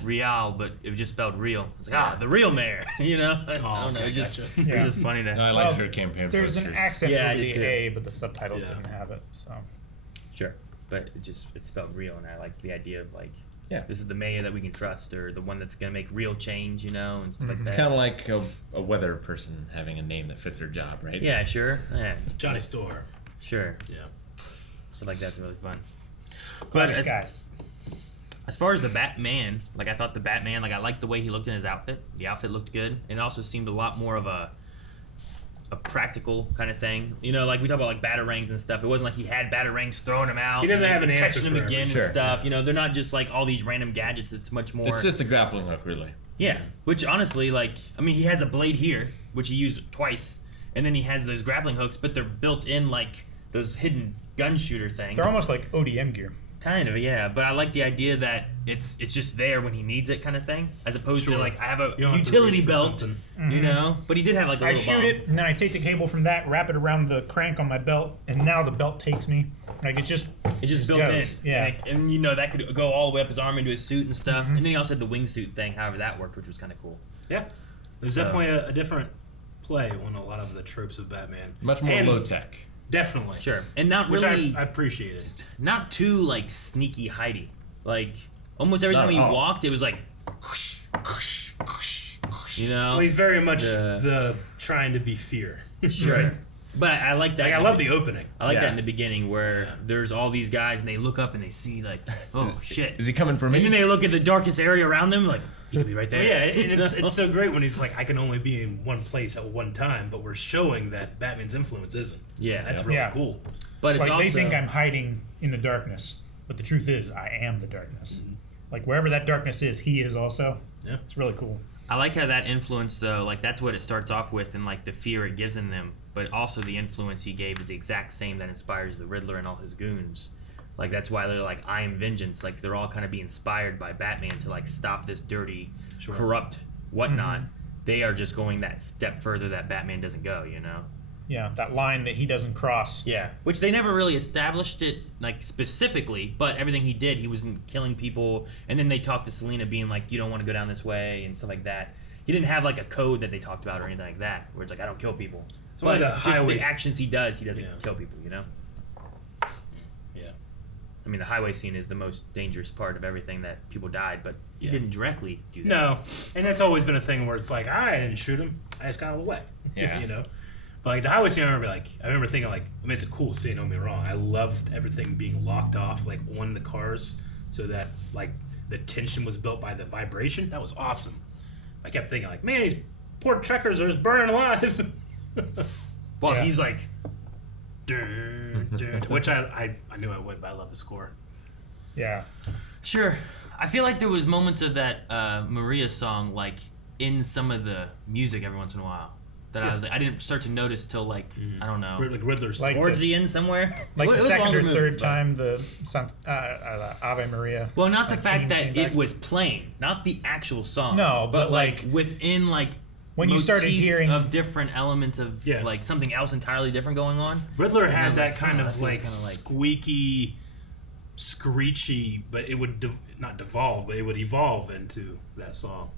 Real, but it was just spelled real. It's like the real mayor, you know. I don't know. It was just funny to. No, I liked her campaign. There's an accent I over did the too. A, but the subtitles didn't have it. So. Sure, but it's spelled real, and I like the idea of like. Yeah. This is the mayor that we can trust, or the one that's going to make real change, you know, and stuff like that. It's kind of like a weather person having a name that fits their job, right? Yeah, sure. Yeah. Johnny Storm. Sure. Yeah. Stuff like that's really fun. But as far as the Batman, like I thought the Batman, like I liked the way he looked in his outfit. The outfit looked good. It also seemed a lot more of a practical kind of thing. You know, like we talk about like batarangs and stuff. It wasn't like he had batarangs throwing them out. He doesn't have an answer catching them for again everything. and stuff. You know, they're not just like all these random gadgets. It's much more. It's just a grappling hook, really. Yeah, which honestly, like, I mean, he has a blade here, which he used twice, and then he has those grappling hooks, but they're built in like those hidden gun shooter things. They're almost like ODM gear. Kind of, yeah. But I like the idea that it's just there when he needs it, kind of thing, as opposed to like I have a You don't have to utility reach for belt, something. you know. But he did have like a I little shoot bomb. it, and then I take the cable from that, wrap it around the crank on my belt, and now the belt takes me. Like it just built in. goes. Yeah. Like, and you know that could go all the way up his arm into his suit and stuff. And then he also had the wingsuit thing. However, that worked, which was kind of cool. Yeah. There's definitely a different play on a lot of the tropes of Batman. Much more And low tech. Definitely. Sure, and not Which really. I appreciate it. Not too like sneaky hidey. Like almost every Not time he at all. walked, it was like, you know. Well, he's very much the trying to be fear. Sure. Right? But I like that. Like, I love the opening. I like Yeah. that in the beginning where there's all these guys and they look up and they see like, oh shit, Is he coming for me? and then they look at the darkest area around them like he could be right there. Well, yeah, and it's so great when he's like, I can only be in one place at one time, but we're showing that Batman's influence isn't. Yeah. That's really Yeah. cool. But it's like also they think I'm hiding in the darkness, but the truth is I am the darkness. Like wherever that darkness is, he is also. Yeah. It's really cool. I like how that influence though, like that's what it starts off with and like the fear it gives in them, but also the influence he gave is the exact same that inspires the Riddler and all his goons. Like that's why they're like, I am vengeance. Like they're all kind of being inspired by Batman to like stop this dirty, corrupt whatnot. They are just going that step further that Batman doesn't go, you know? Yeah, that line that he doesn't cross. Yeah, which they never really established it like specifically, but everything he did, he was killing people, and then they talked to Selena being like, you don't want to go down this way and stuff like that. He didn't have like a code that they talked about or anything like that, where it's like, I don't kill people. So But the just highways- the actions he does, he doesn't kill people, you know? Yeah. I mean, the highway scene is the most dangerous part of everything that people died, but he Yeah. didn't directly do that. No, and that's always been a thing where it's like, I didn't shoot him, I just got out of the way. Yeah. You know? But like the highway scene, I remember thinking like, I mean, it's a cool scene, don't get me wrong. I loved everything being locked off, like on the cars, so that like the tension was built by the vibration. That was awesome. I kept thinking, like, man, these poor trekkers are just burning alive. Well, he's like, which I knew I would, but I love the score. Yeah. Sure. I feel like there was moments of that Maria song, like, in some of the music every once in a while. That I was like, I didn't start to notice till like I don't know, like Riddler's towards the end somewhere, like the second or third movie, time the Ave Maria. Well, not the like, fact that back. it was playing, not the actual song. No, but like within like when you started hearing of different elements of like something else entirely different going on. Riddler had that like, kind oh, of like squeaky, screechy, but it would not devolve, but it would evolve into that song,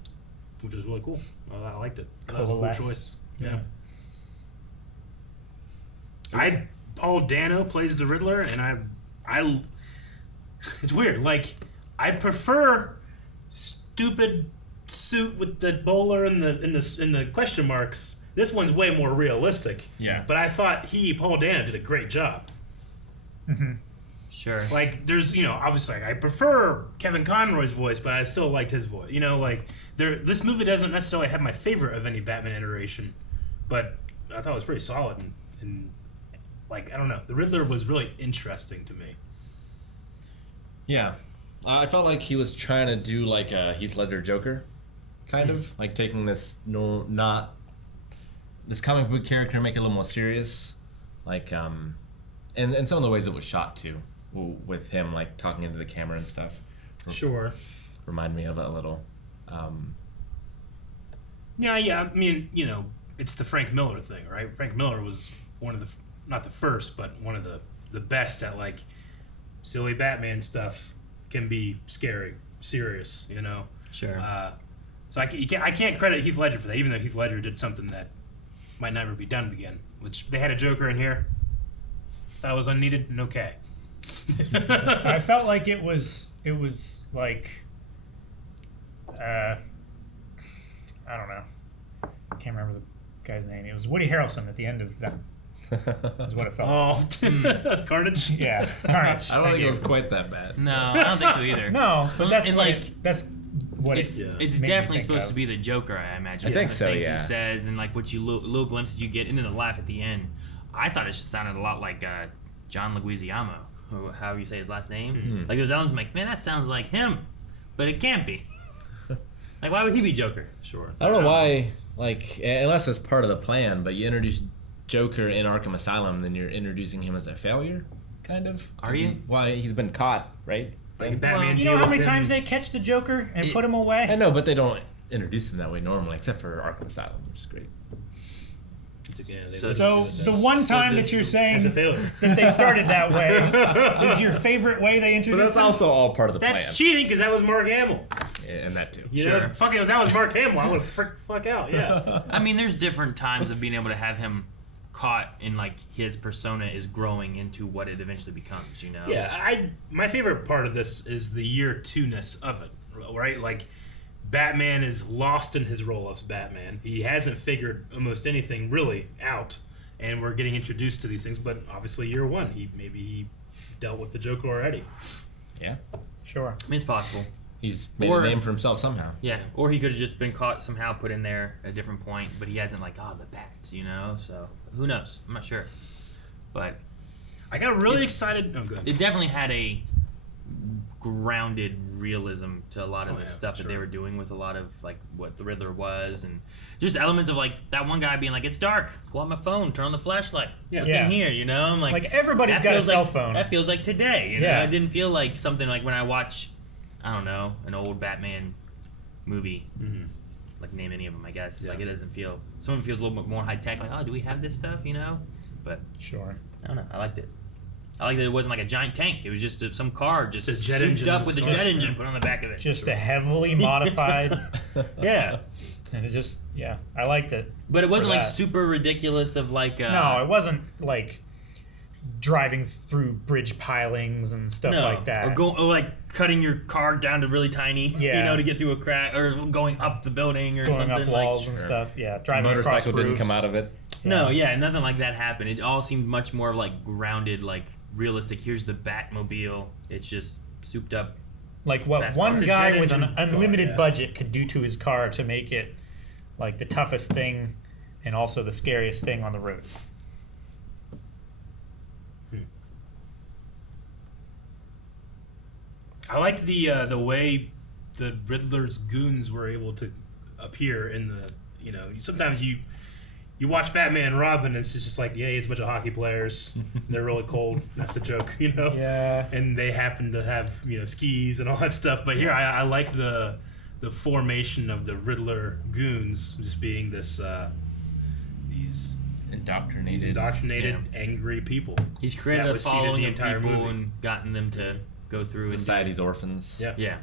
which was really cool. I liked it. That was a cool choice. Yeah. Paul Dano plays the Riddler, and I it's weird. Like, I prefer stupid suit with the bowler and the question marks. This one's way more realistic. Yeah. But I thought Paul Dano did a great job. Mm-hmm. Sure. Like, there's, obviously, I prefer Kevin Conroy's voice, but I still liked his voice. Like, this movie doesn't necessarily have my favorite of any Batman iteration, but I thought it was pretty solid. And like, I don't know. The Riddler was really interesting to me. Yeah. I felt like he was trying to do like a Heath Ledger Joker, kind of. Like taking this this comic book character and make it a little more serious. Like, and some of the ways it was shot too, with him like talking into the camera and stuff. Sure. Remind me of it a little. Yeah. I mean, it's the Frank Miller thing, right? Frank Miller was one of the, not the first, but one of the best at like silly Batman stuff. Can be scary, serious, Sure. So I can't credit Heath Ledger for that, even though Heath Ledger did something that might never be done again. Which they had a Joker in here. Thought it was unneeded and okay. I felt like it was like I don't know. I can't remember the guy's name. It was Woody Harrelson at the end of that. Is what it felt. Oh, Carnage. Yeah, Carnage. I don't think it was quite that bad. No, I don't think so either. No, but that's and what like that's what it's definitely supposed to be the Joker, I imagine. I think the so. Things Yeah. he says and like what you little glimpses you get, and then the laugh at the end. I thought it sounded a lot like John Leguizamo, or however you say his last name. Mm-hmm. Like those elements, I'm like, man, that sounds like him, but it can't be. Like, why would he be Joker? Sure. I don't know why. Like, unless it's part of the plan, but you introduce Joker in Arkham Asylum, then you're introducing him as a failure, kind of. Are you? Why he's been caught, right? Like Batman. You know how many times they catch the Joker and put him away? I know, but they don't introduce him that way normally, except for Arkham Asylum, which is great. So the one time that you're saying as a failure. that they started that way is your favorite way they introduced But that's him? also all part of the plan. That's cheating because that was Mark Hamill. Yeah, and that too. Fucking if that was Mark Hamill, I would have fuck out. Yeah. I mean, there's different times of being able to have him caught in like his persona is growing into what it eventually becomes. Yeah. My favorite part of this is the year two-ness of it, right? Like, Batman is lost in his role as Batman. He hasn't figured almost anything really out, and we're getting introduced to these things. But obviously, year one, he dealt with the Joker already. Yeah, sure. I mean, it's possible. He's made a name for himself somehow. Yeah, or he could have just been caught somehow, put in there at a different point, but he hasn't the bat, So who knows? I'm not sure. But I got really excited. Oh, good. It definitely had a grounded realism to a lot of the stuff that they were doing with a lot of like what the Riddler was, and just elements of like that one guy being like, "It's dark. Pull out my phone. Turn on the flashlight. It's in here." I'm like everybody's got a cell phone. That feels like today. It didn't feel like something like when I watch, I don't know, an old Batman movie. Mm-hmm. Like name any of them, I guess. Like it doesn't feel. Some of it feels a little bit more high tech. Like, oh, do we have this stuff? But sure. I don't know. I liked it. I like that it wasn't like a giant tank. It was just some car just jet souped engine up with a jet engine put on the back of it. Just a heavily modified. Yeah. And it I liked it. But it wasn't like super ridiculous of like... no, it wasn't like driving through bridge pilings and stuff like that. Or like cutting your car down to really tiny, to get through a crack, or going up the building or going something. up walls and stuff, driving across motorcycle didn't roofs. come out of it. No, nothing like that happened. It all seemed much more like grounded, like realistic. Here's the Batmobile. It's just souped up Like what That's one possible. guy with It's an a car, unlimited yeah. budget could do to his car to make it like the toughest thing and also the scariest thing on the road. I liked the way the Riddler's goons were able to appear in the, you know, sometimes you watch Batman and Robin and it's just like, yeah, it's a bunch of hockey players. They're really cold. That's the joke, you know? Yeah. And they happen to have, you know, skis and all that stuff. But here I like the formation of the Riddler goons just being this these indoctrinated, angry people. He's created that a was seated following the of entire people movie. and gotten them to go through Society's orphans. Yeah. Yeah.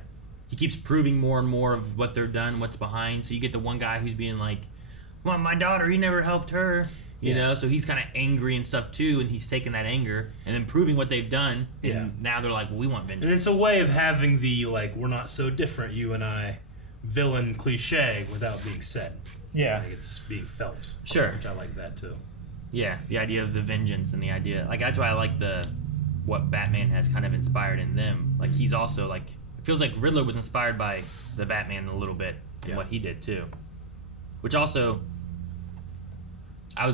He keeps proving more and more of what they're done, what's behind. So you get the one guy who's being like, well, my daughter, he never helped her. You know, so he's kind of angry and stuff too, and he's taking that anger and then proving what they've done. And Yeah. now they're like, well, we want vengeance. And it's a way of having the, like, we're not so different, you and I, villain cliche without being said. Yeah. Like it's being felt. Sure. Which I like that too. Yeah, the idea of the vengeance and the idea, like that's why I like what Batman has kind of inspired in them. Like he's also like, it feels like Riddler was inspired by the Batman a little bit and what he did too. Which also, I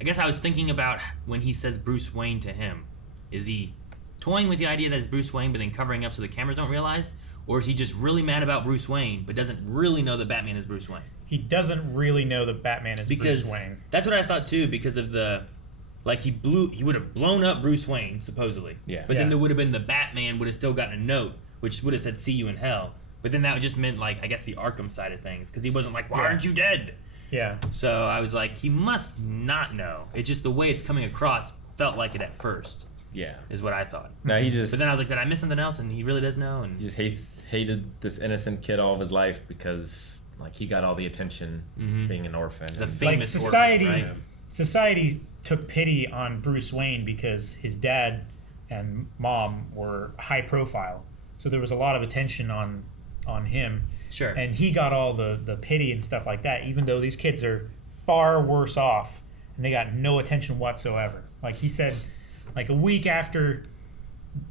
guess I was thinking about when he says Bruce Wayne to him. Is he toying with the idea that it's Bruce Wayne but then covering up so the cameras don't realize? Or is he just really mad about Bruce Wayne but doesn't really know that Batman is Bruce Wayne? He doesn't really know that Batman is Bruce Wayne. That's what I thought too, because of the, like he would have blown up Bruce Wayne supposedly. Yeah. But then there would have been the Batman would have still gotten a note which would have said "See you in hell." But then that just meant like I guess the Arkham side of things because he wasn't like why aren't you dead? Yeah. So I was like he must not know. It's just the way it's coming across felt like it at first. Yeah. Is what I thought. No, he just. But then I was like, did I miss something else? And he really does know. And he just hated this innocent kid all of his life because like he got all the attention being an orphan. The and, famous like society, orphan, right? society took pity on Bruce Wayne because his dad and mom were high profile, so there was a lot of attention on him. Sure. And he got all the pity and stuff like that, even though these kids are far worse off and they got no attention whatsoever. Like he said, like a week after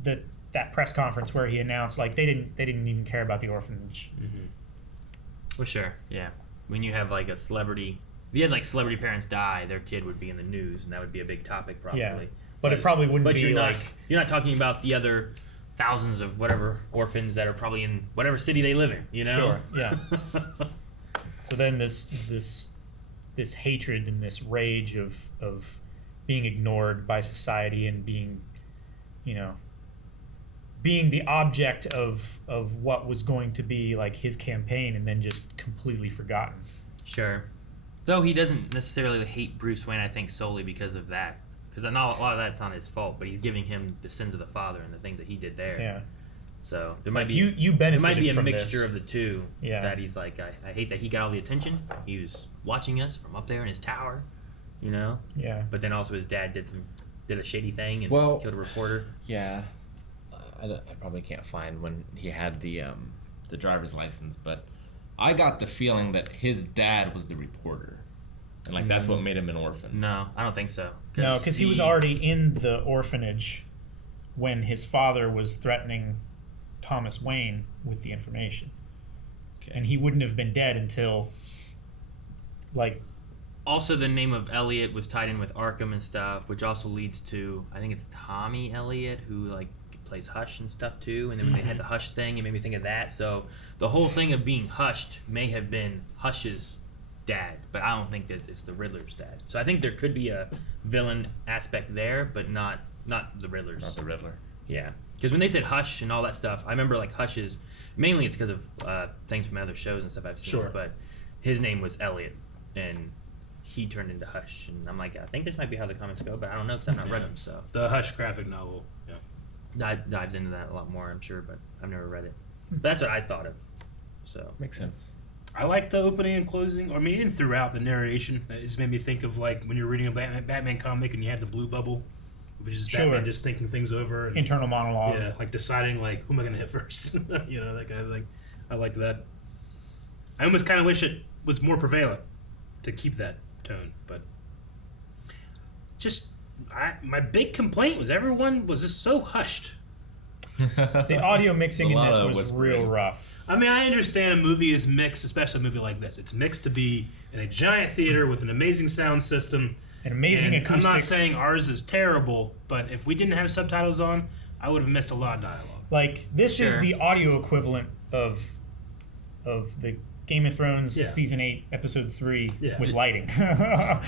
that press conference where he announced like they didn't even care about the orphanage. Well, sure, yeah. When you have like a celebrity, if you had like celebrity parents die, their kid would be in the news, and that would be a big topic probably. Yeah, but it probably wouldn't be you're like you're not talking about the other thousands of whatever orphans that are probably in whatever city they live in. You know? Sure. Yeah. So then this hatred and this rage of being ignored by society and being, you know, being the object of what was going to be like his campaign and then just completely forgotten. Sure. Though he doesn't necessarily hate Bruce Wayne, I think, solely because of that. Because I know a lot of that's not his fault, but he's giving him the sins of the father and the things that he did there. Yeah. So there Like might be you benefited there might be a from mixture this. of the two. Yeah. That he's like, I hate that he got all the attention. He was watching us from up there in his tower, you know. Yeah. But then also his dad did a shady thing and killed a reporter. Yeah. I probably can't find when he had the driver's license, but I got the feeling that his dad was the reporter, and like that's what made him an orphan. No, I don't think so. No, because he was already in the orphanage when his father was threatening Thomas Wayne with the information. Okay. And he wouldn't have been dead until, like... Also, the name of Elliot was tied in with Arkham and stuff, which also leads to, I think it's Tommy Elliot, who, like, plays Hush and stuff, too. And then when they had the Hush thing, it made me think of that. So the whole thing of being hushed may have been Hush's dad, but I don't think that it's the Riddler's dad. So I think there could be a villain aspect there, but not the Riddler's. Not the Riddler. Yeah, because when they said Hush and all that stuff, I remember like Hush's. Mainly, it's because of things from other shows and stuff I've seen. Sure. But his name was Elliot, and he turned into Hush, and I'm like, I think this might be how the comics go, but I don't know because I've not read them. So the Hush graphic novel, dives into that a lot more, I'm sure, but I've never read it. But that's what I thought of. So makes sense. I like the opening and closing. I mean, even throughout the narration, it just made me think of like when you're reading a Batman comic and you have the blue bubble, which is Batman just thinking things over. And, internal monologue. Yeah, like deciding like who am I going to hit first, you know, that kind of thing. I liked that. I almost kind of wish it was more prevalent to keep that tone, but my big complaint was everyone was just so hushed The audio mixing in this was whispering. real rough. I mean, I understand a movie is mixed, especially a movie like this. It's mixed to be in a giant theater with an amazing sound system. And amazing acoustics. I'm not saying ours is terrible, but if we didn't have subtitles on, I would have missed a lot of dialogue. Like, this is the audio equivalent of the Game of Thrones Season 8, Episode 3 with lighting. I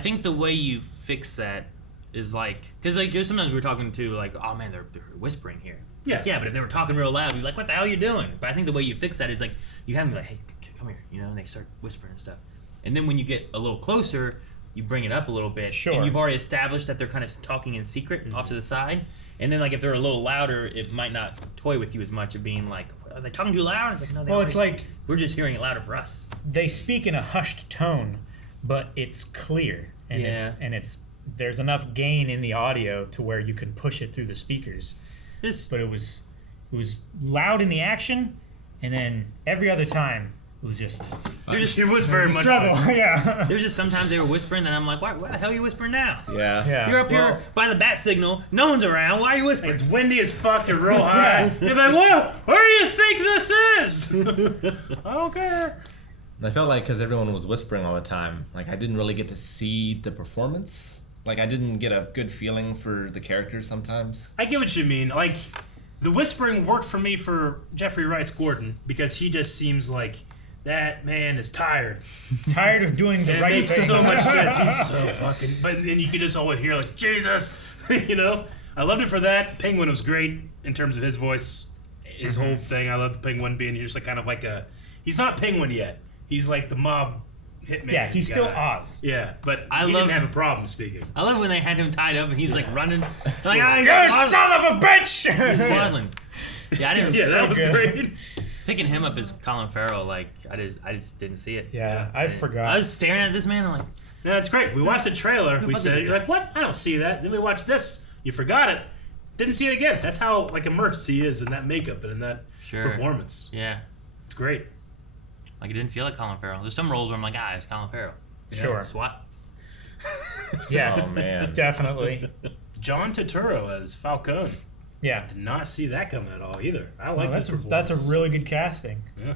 think the way you fix that is like... Because like, sometimes we're talking to like, oh man, they're whispering here. Yeah. Like, yeah, but if they were talking real loud, we'd be like, what the hell are you doing? But I think the way you fix that is like, you have them be like, hey, come here, you know, and they start whispering and stuff. And then when you get a little closer, you bring it up a little bit. Sure. And you've already established that they're kind of talking in secret off to the side. And then like if they're a little louder, it might not toy with you as much of being like, are they talking too loud? It's like, no, Well, it's like... We're just hearing it louder for us. They speak in a hushed tone, but it's clear. And it's there's enough gain in the audio to where you can push it through the speakers. But it was loud in the action, and then every other time it was just... It was very much struggle. Yeah. There's just sometimes they were whispering, and I'm like, why the hell are you whispering now? Yeah. You're up here by the bat signal. No one's around. Why are you whispering? It's windy as fuck and real high. You're like, what do you think this is? I don't care. I felt like because everyone was whispering all the time, like I didn't really get to see the performance. Like I didn't get a good feeling for the characters sometimes. I get what you mean. Like, the whispering worked for me for Jeffrey Wright's Gordon because he just seems like that man is tired. Tired of doing the right thing. It makes so much sense. He's so fucking... But then you could just always hear like, Jesus! You know? I loved it for that. Penguin was great in terms of his voice. His whole thing. I love the Penguin being just like kind of like a... He's not Penguin yet. He's like the mob hitman. Yeah, he's guy. still Oz. Yeah, but he didn't have a problem speaking. I love when they had him tied up and he was like running. Like, you son of a bitch! He's waddling. Yeah, I didn't. Yeah, that was great. Picking him up as Colin Farrell, like I just didn't see it. Yeah, I forgot. I was staring at this man. I'm like, no, that's great. We watched the trailer. We fuck said, is you're like, what? I don't see that. Then we watched this. You forgot it. Didn't see it again. That's how like immersed he is in that makeup and in that performance. Yeah, it's great. Like it didn't feel like Colin Farrell. There's some roles where I'm like, it's Colin Farrell. Sure. SWAT. Yeah. Oh man. Definitely. John Turturro as Falcone. Yeah. Did not see that coming at all either. I like his performance. That's a really good casting. Yeah.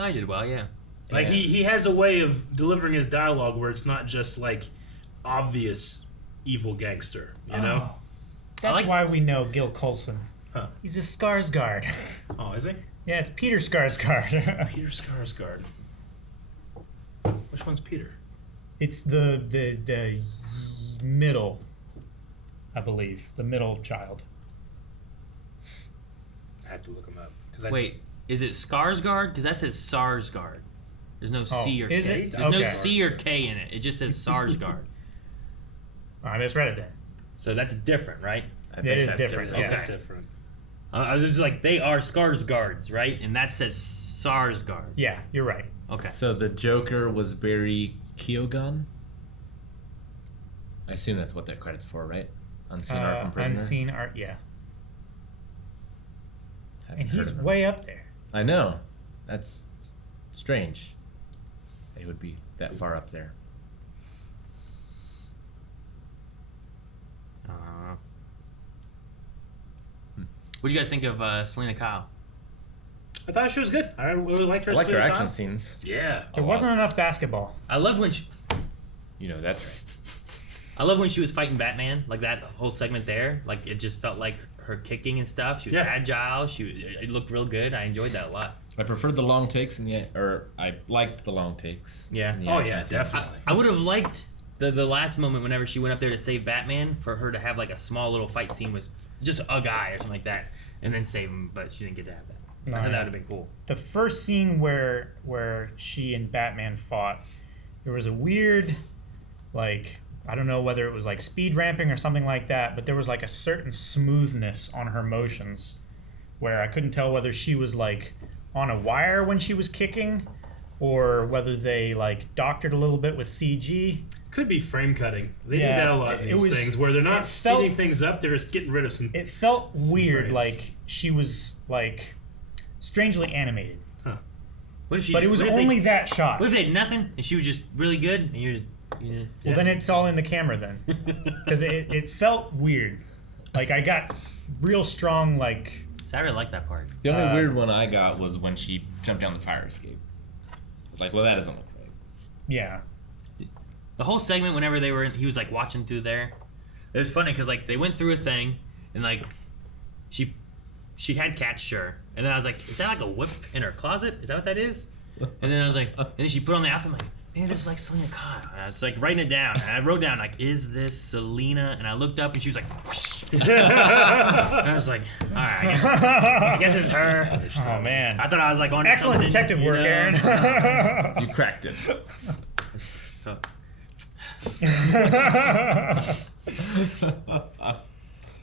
I did well, yeah. Like he has a way of delivering his dialogue where it's not just like obvious evil gangster, you know? That's why we know Gil Colson. Huh. He's a Skarsgård. Oh, is he? Yeah, it's Peter Skarsgård. Peter Sarsgaard. Which one's Peter? It's the middle, I believe. The middle child. I have to look him up. Wait, is it Skarsgård? Because that says Sarsgaard. There's no C or K. Is it? There's no C or K in it. It just says Sarsgaard. I misread it then. So that's different, right? It is different. Okay. That's different. I was just like, they are Skarsgårds, right? And that says Sarsgaard. Yeah, you're right. Okay. So the Joker was Barry Keoghan? I assume that's what that credit's for, right? Unseen Arkham Prisoner? Unseen Art, yeah. And he's way up there. I know. That's strange. They would be that far up there. What do you guys think of Selena Kyle? I thought she was good. I really liked her. I liked her Selena action Kyle. scenes. Yeah. There wasn't enough basketball. I loved when she... You know, that's right. I love when she was fighting Batman, like that whole segment there. Like it just felt like her kicking and stuff. She was agile. It looked real good. I enjoyed that a lot. I preferred the long takes I liked the long takes. Yeah. In the Oh action yeah, scenes. definitely. I would have liked the last moment whenever she went up there to save Batman for her to have like a small little fight scene with just a guy or something like that, and then save him. But she didn't get to have that. No, I thought that would have been cool. The first scene where she and Batman fought, there was a weird, like, I don't know whether it was like speed ramping or something like that, but there was like a certain smoothness on her motions where I couldn't tell whether she was like on a wire when she was kicking or whether they like doctored a little bit with CG. Could be frame cutting. They do that a lot in these things where they're not speeding things up, they're just getting rid of some. It felt weird, frames. like she was like strangely animated. Huh. What if she? But it was only that shot. What if they had nothing and she was just really good and you're just... Well, then it's all in the camera then, because it felt weird. Like, I got real strong, like... See, I really like that part. The only weird one I got was when she jumped down the fire escape. I was like, well, that doesn't look right. Yeah. The whole segment, whenever they were he was like watching through there. It was funny because like they went through a thing and like she had cats, sure, and then I was like, is that like a whip in her closet? Is that what that is? And then I was like, and then she put on the outfit. I'm like, man, this is like Selena Kyle. And I was like writing it down, and I wrote down like, is this Selena? And I looked up, and she was like, whoosh. And I was like, all right, I guess it's her. Oh man, I thought I was like on excellent detective work, Aaron. You cracked it.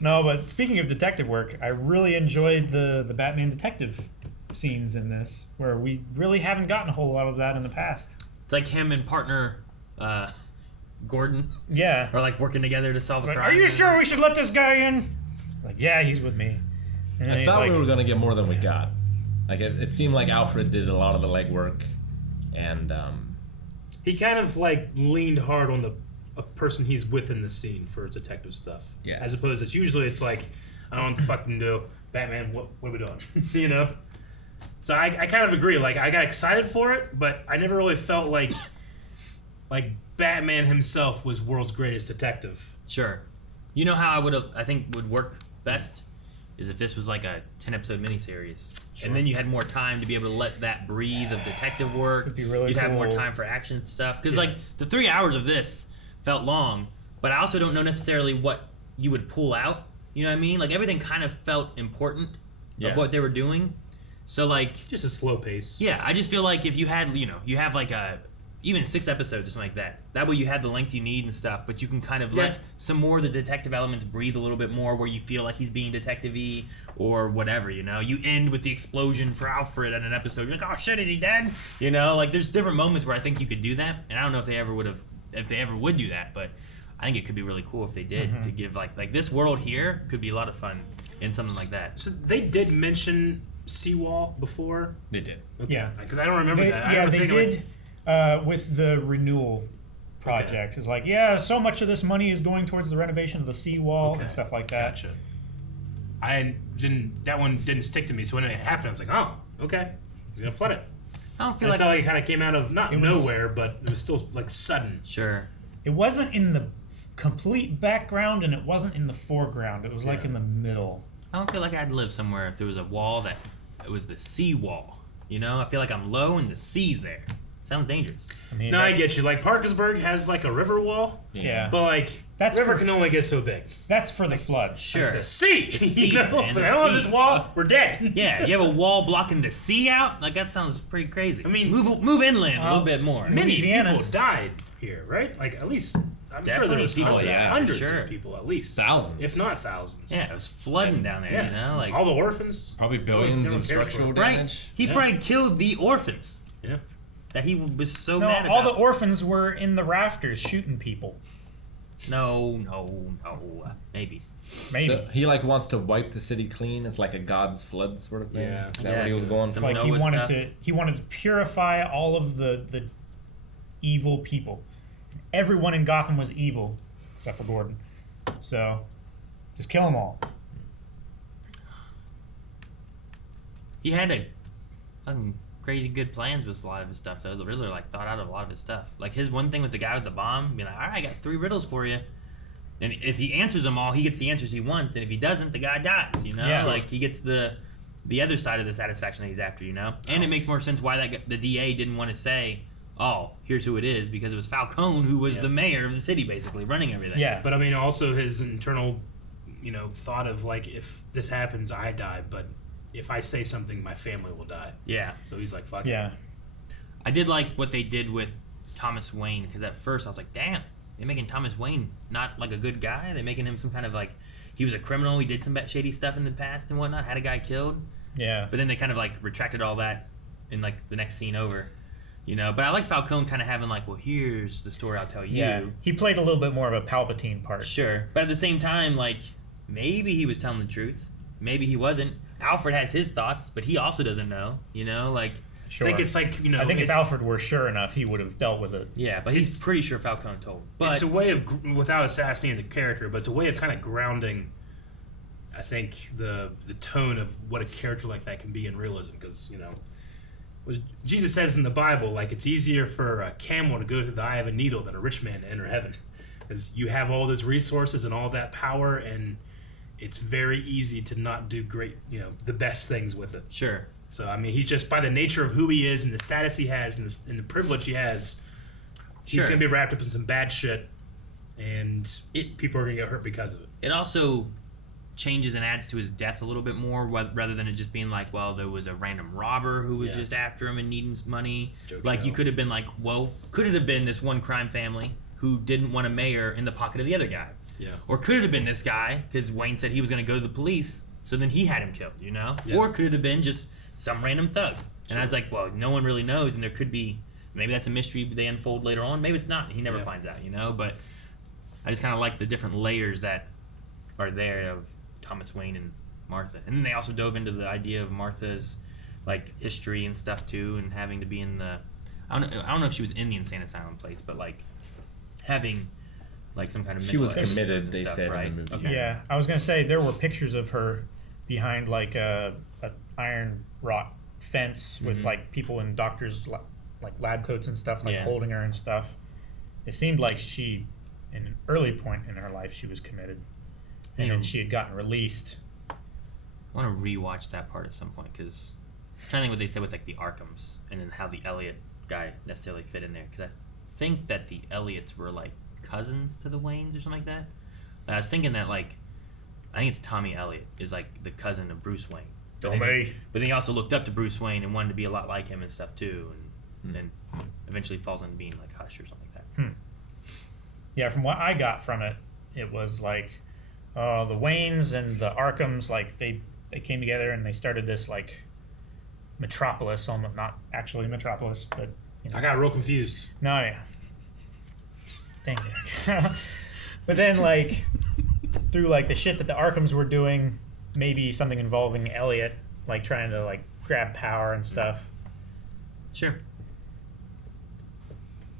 No, but speaking of detective work, I really enjoyed the Batman detective scenes in this, where we really haven't gotten a whole lot of that in the past. It's like him and partner Gordon. Yeah. Are like working together to solve the crime. Are you sure we should let this guy in? Like, yeah, he's with me. And I thought we were going to get more than we got. Like, it seemed like Alfred did a lot of the legwork, and he kind of like leaned hard on a person he's with in the scene for detective stuff. Yeah. As opposed to usually it's like, I don't know what to fucking do. Batman, what are we doing? You know? So I kind of agree. Like, I got excited for it, but I never really felt like Batman himself was world's greatest detective. Sure. You know how I think would work best is if this was like a 10-episode miniseries. Sure. And then you had more time to be able to let that breathe of detective work. It'd be really You'd have cool. more time for action stuff. Because like the 3 hours of this felt long, but I also don't know necessarily what you would pull out. You know what I mean? Like everything kind of felt important of what they were doing. So like just a slow pace. Yeah, I just feel like if you had, you have like even 6 episodes or something like that. That way you have the length you need and stuff, but you can kind of let some more of the detective elements breathe a little bit more where you feel like he's being detective-y or whatever, you know? You end with the explosion for Alfred in an episode. You're like, oh shit, is he dead? You know, like there's different moments where I think you could do that, and I don't know if they ever would do that, but I think it could be really cool if they did to give like this world here could be a lot of fun in something like that. So they did mention Seawall before? They did. Okay. Yeah. Because I don't remember that. Yeah, they did with the renewal project. It's like, yeah, so much of this money is going towards the renovation of the seawall and stuff like that. Gotcha. That one didn't stick to me, so when it happened, I was like, oh, okay. He's going to flood it. I don't feel like it kind of came out of, nowhere, but it was still like sudden. Sure. It wasn't in the complete background and it wasn't in the foreground. It was like in the middle. I don't feel like I'd live somewhere if there was a wall that it was the sea wall. You know, I feel like I'm low and the sea's there. Sounds dangerous. I get you. Like Parkersburg has like a river wall. Yeah. But like river can only get so big. That's for the flood. Sure. Like the sea. The sea, you know? man, But the I don't have sea. this wall. We're dead. Yeah, you have a wall blocking the sea out? Like that sounds pretty crazy. I mean, move inland a little bit more. Many people died here, right? Like at least I'm sure there was hundreds of people at least. Thousands. If not thousands. Yeah, it was flooding down there, you know? Like all the orphans. Probably billions of structural damage. Right. He probably killed the orphans. Yeah. That he was so No, mad about. all the orphans were in the rafters shooting people. No. Maybe. So he like wants to wipe the city clean. It's like a God's flood sort of thing. Yeah. Is that what he was going for? Like he wanted to purify all of the evil people. Everyone in Gotham was evil except for Gordon. So just kill them all. He had a fucking crazy good plans with a lot of his stuff, though. The Riddler like thought out a lot of his stuff. Like his one thing with the guy with the bomb, being like, all right, I got 3 riddles for you. And if he answers them all, he gets the answers he wants. And if he doesn't, the guy dies, you know? Yeah. Like he gets the other side of the satisfaction that he's after, you know? And it makes more sense why the DA didn't want to say, oh, here's who it is, because it was Falcone who was the mayor of the city, basically, running everything. Yeah. But I mean, also his internal, thought of like, if this happens, I die, but if I say something, my family will die. Yeah. So he's like, fuck it. Yeah. I did like what they did with Thomas Wayne, because at first I was like, damn, they're making Thomas Wayne not like a good guy. They're making him some kind of like, he was a criminal, he did some shady stuff in the past and whatnot, had a guy killed. Yeah. But then they kind of like retracted all that in like the next scene over. You know, but I like Falcone kind of having like, well, here's the story I'll tell you. Yeah. He played a little bit more of a Palpatine part. Sure. But at the same time, like, maybe he was telling the truth. Maybe he wasn't. Alfred has his thoughts, but he also doesn't know, you know? Like, Sure. I think it's like, I think if Alfred were sure enough, he would have dealt with it. Yeah, but he's pretty sure Falcone told. But it's a way of, without assassinating the character, but it's a way of kind of grounding I think the tone of what a character like that can be in realism, because Jesus says in the Bible, like, it's easier for a camel to go through the eye of a needle than a rich man to enter heaven, because you have all those resources and all that power, and it's very easy to not do great, the best things with it. Sure. So I mean, he's just, by the nature of who he is and the status he has and the privilege he has, he's going to be wrapped up in some bad shit, and people are going to get hurt because of it. It also changes and adds to his death a little bit more, rather than it just being like, well, there was a random robber who was just after him and needing money. You could have been like, well, could it have been this one crime family who didn't want a mayor in the pocket of the other guy? Yeah. Or could it have been this guy, because Wayne said he was going to go to the police, so then he had him killed, Yeah. Or could it have been just some random thug? And I was like, well, no one really knows, and there could be, maybe that's a mystery they unfold later on. Maybe it's not. He never finds out, But I just kind of like the different layers that are there of Thomas Wayne and Martha. And then they also dove into the idea of Martha's like history and stuff too, and having to be in the I don't know if she was in the insane asylum place, but like having like some kind of she was mental committed, they stuff, said right? in the movie. Okay. Yeah, I was gonna say there were pictures of her behind like a iron wrought fence with like people in doctors like lab coats and stuff, like holding her and stuff. It seemed like she, in an early point in her life, she was committed, and then she had gotten released. I want to rewatch that part at some point, because I'm trying to think what they said with like the Arkhams and then how the Elliot guy necessarily fit in there, because I think that the Elliots were like cousins to the Waynes or something like that. I was thinking that like I think it's Tommy Elliot is like the cousin of Bruce Wayne. But then he also looked up to Bruce Wayne and wanted to be a lot like him and stuff too, and then eventually falls into being like Hush or something like that. Yeah, from what I got from it, it was like the Waynes and the Arkhams, like they came together and they started this like metropolis, almost not actually metropolis, but I got real confused. No, yeah. Dang it. But then like through like the shit that the Arkhams were doing, maybe something involving Elliot, like trying to like grab power and stuff. Sure.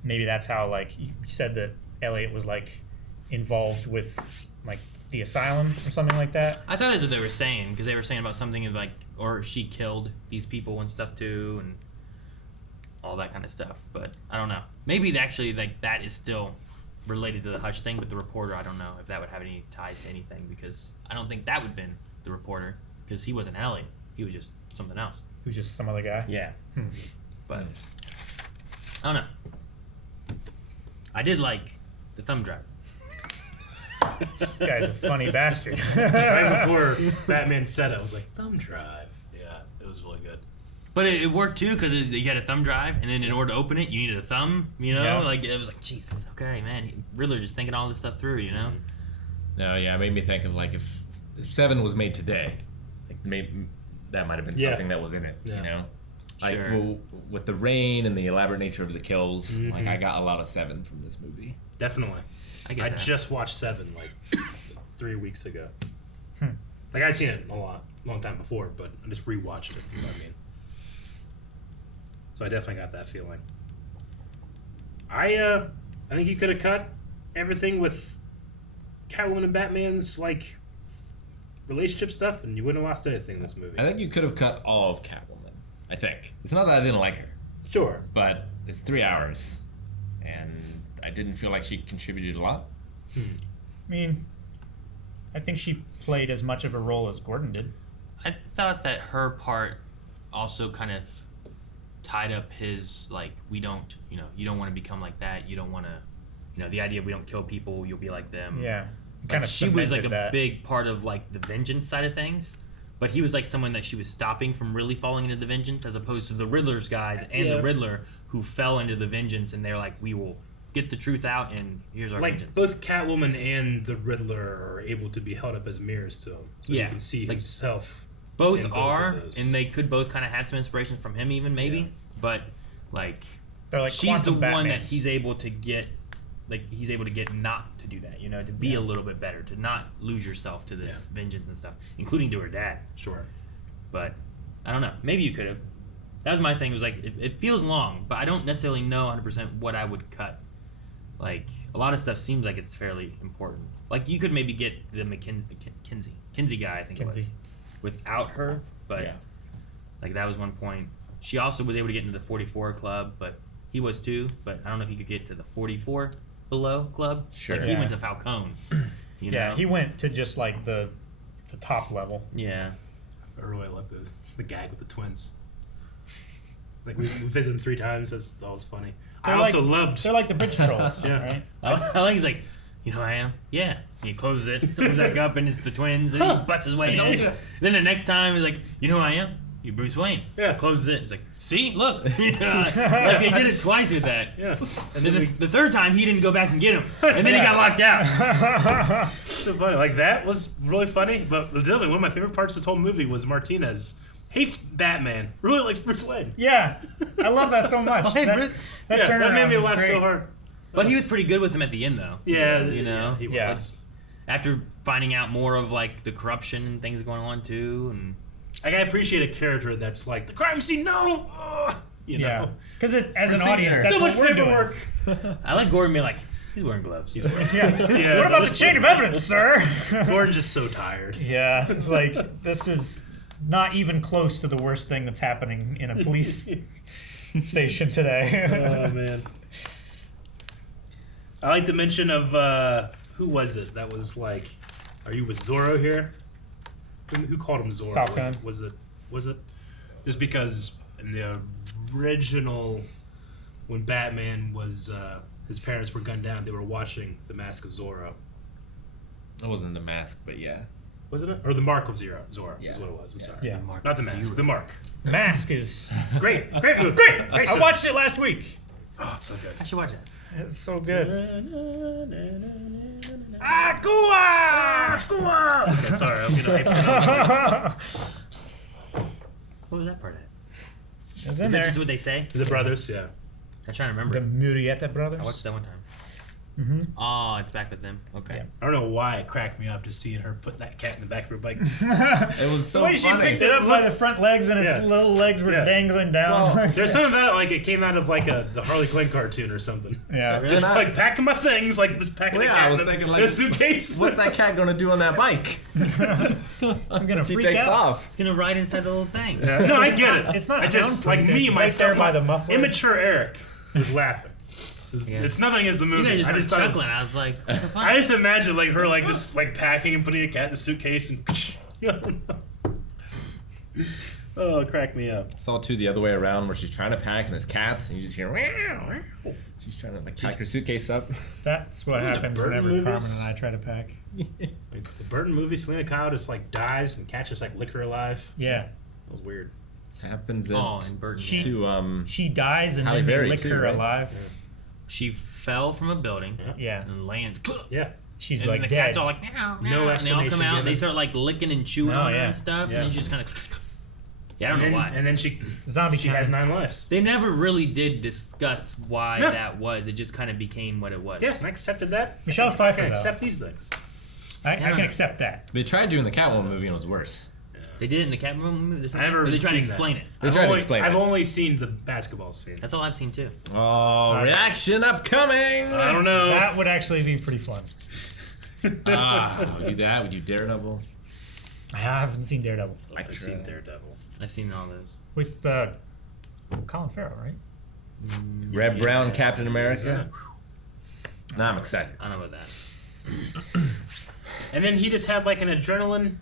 Maybe that's how like you said that Elliot was like involved with like the asylum or something like that. I thought that's what they were saying, because they were saying about something of like, or she killed these people and stuff too, and all that kind of stuff. But I don't know. Maybe actually like that is still related to the Hush thing, but the reporter, I don't know if that would have any ties to anything, because I don't think that would have been the reporter, because he wasn't Elliot. He was just something else. He was just some other guy? Yeah. But I don't know. I did like the thumb drive. This guy's a funny bastard. Right before Batman said it, I was like, thumb drive. Yeah, it was really good. But it worked too, because you had a thumb drive, and then in order to open it, you needed a thumb. Yeah. Like it was like, Jesus, okay, man, Riddler just thinking all this stuff through. No, yeah, it made me think of like if 7 was made today, like maybe that might have been something that was in it. Like Sure. with the rain and the elaborate nature of the kills, like I got a lot of 7 from this movie. Definitely. I just watched 7 like 3 weeks ago. Like I'd seen it a long time before, but I just rewatched it. You know what I mean? So I definitely got that feeling. I think you could have cut everything with Catwoman and Batman's like relationship stuff, and you wouldn't have lost anything in this movie. I think you could have cut all of Catwoman. I think it's not that I didn't like her. Sure. But it's 3 hours, and I didn't feel like she contributed a lot. I mean, I think she played as much of a role as Gordon did. I thought that her part also kind of tied up his like, we don't, you don't want to become like that. You don't want to, the idea of we don't kill people, you'll be like them. Yeah. Like, she was like a big part of like the vengeance side of things. But he was like someone that she was stopping from really falling into the vengeance, as opposed to the Riddler's guys and the Riddler who fell into the vengeance, and they're like, we will get the truth out, and here's our vengeance. Both Catwoman and the Riddler are able to be held up as mirrors to him, so you can see himself. Both are, and they could both kind of have some inspiration from him, even maybe. But like, they're like she's the quantum one Batmans. that he's able to get not to do that, to be a little bit better, to not lose yourself to this vengeance and stuff, including to her dad. Sure. But I don't know. Maybe you could have. That was my thing. Was like it feels long, but I don't necessarily know 100% what I would cut. Like a lot of stuff seems like it's fairly important. Like you could maybe get the Kinsey guy, I think it was. Without her, but like that was one point. She also was able to get into the 44 club, but he was too. But I don't know if he could get to the 44 below club. Sure. Like he went to Falcone. You know? He went to just like the top level. Yeah. I really love those. The gag with the twins. Like we visited them 3 times. That's always funny. They're loved. They're like the bridge trolls. Yeah. Right? I like he's like, you know who I am? Yeah. And he closes it, opens back up, and it's the twins, and he busts his way in. Then the next time he's like, you know who I am? You Bruce Wayne. Yeah. Closes it. He's like, see, look. Like they did it twice with that. Yeah. And then the third time he didn't go back and get him, and then he got locked out. So funny. Like that was really funny. But legitimately, one of my favorite parts of this whole movie was Martinez hates Batman. Really likes Bruce Wayne. Yeah. I love that so much. Oh, hey, Bruce. That made me laugh so hard. But he was pretty good with him at the end, though. Yeah. You know? He was. After finding out more of like the corruption and things going on too, and I appreciate a character that's like the crime scene. No, you know, because as an audience, that's so much what we're paperwork. I like Gordon being like, he's wearing gloves. He's wearing What about the chain of evidence, sir? Gordon's just so tired. Yeah, it's like this is not even close to the worst thing that's happening in a police station today. Oh man. I like the mention of who was it that was like, "Are you with Zorro here?" Who called him Zorro? Falcone. Was it? Just because in the original, when Batman was his parents were gunned down, they were watching The Mask of Zorro. It wasn't The Mask, but yeah. Wasn't it? Or The Mark of Zorro is what it was. I'm sorry. Yeah. Not The Mask. The Mark. Mask is great movie. Great. I watched it last week. Oh, it's so good. I should watch it. It's so good. Aqua! Okay, sorry, I'm getting hyped. What was that part of it? It's Is in that there. just what they say? The brothers, yeah. I'm trying to remember. The Marietta brothers. I watched that one time. Mm-hmm. Oh, it's back with them. Okay. I don't know why it cracked me up just seeing her put that cat in the back of her bike. It was so the way she picked it up by the front legs and its little legs were dangling down. Well, there's something about it like it came out of like the Harley Quinn cartoon or something. Yeah. Just like packing my things, like just packing the cat I was in thinking in like a suitcase. What's that cat gonna do on that bike? He's gonna She freak takes out. off. It's gonna ride inside the little thing. Yeah. No, I get it. It's not I just soundproof. like me, It's myself, right there by the muffler. immature Eric was laughing. It's nothing against the You movie. guys just I started just thought it was- chuckling. I was like, what the fuck? I just imagine like her like just like packing and putting a cat in the suitcase and oh, it cracked me up. Saw too the other way around where she's trying to pack and there's cats and you just hear meow. She's trying to like pack her suitcase up. That's what Remember the happens Burton whenever Carmen movies? and I try to pack. Like the Burton movie, Selena Kyle just like dies and cats just like lick her alive. Yeah. That was weird. Happens in Burton. She dies and Halle then they Berry lick too, her right? alive. She fell from a building. Yeah. And lands. Yeah. She's and like the dead. cats all like meow, No meow, and they all come explanation out. And they given. start like licking and chewing Oh, on her yeah. and stuff. Yeah. And she just kind of. Yeah, I don't and know then, why. And then she Zombie has time. 9 lives. They never really did discuss why No. that was. It just kind of became what it was. Yeah, and I accepted that. Michelle I Pfeiffer, can though. accept these things. I can accept that. They tried doing the Catwoman movie and it was worse. They did it in the Catwoman movie. I never Or they tried to seen explain that. it. They tried to explain I've it. only seen the basketball scene. That's all I've seen too. Oh, reaction upcoming! I don't know. That would actually be pretty fun. Would you do that? Would you Daredevil? I haven't seen Daredevil. I've seen Daredevil. I've seen all those. With Colin Farrell, right? Red Brown Captain America? Nah, I'm excited. I don't know about that. And then he just had like an adrenaline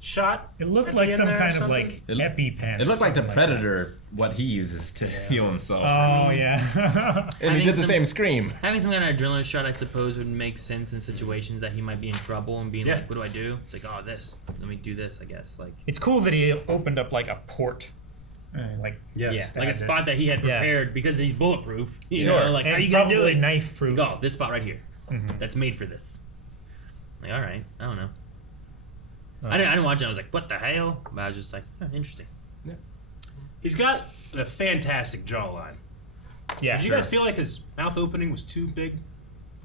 shot. It looked at like the end some there or kind of something. like EpiPen. It looked like the something Predator, what he uses to heal himself. Oh, yeah. And he did the same scream. Having some kind of adrenaline shot, I suppose, would make sense in situations that he might be in trouble and being Yeah. like, "What do I do?" It's like, "Oh, this. Let me do this." I guess. Like, It's cool that he opened up like a port. Like yeah, like a stabbed it. spot that he had Yeah. prepared because he's bulletproof. You Sure. know, like, how And you gonna do probably it? knife proof. It's like, oh, this spot right here. Mhm. That's made for this. Like, all right, I don't know. I didn't watch it. I was like, what the hell? But I was just like, oh, interesting. He's got a fantastic jawline. Yeah. Did you guys feel like his mouth opening was too big?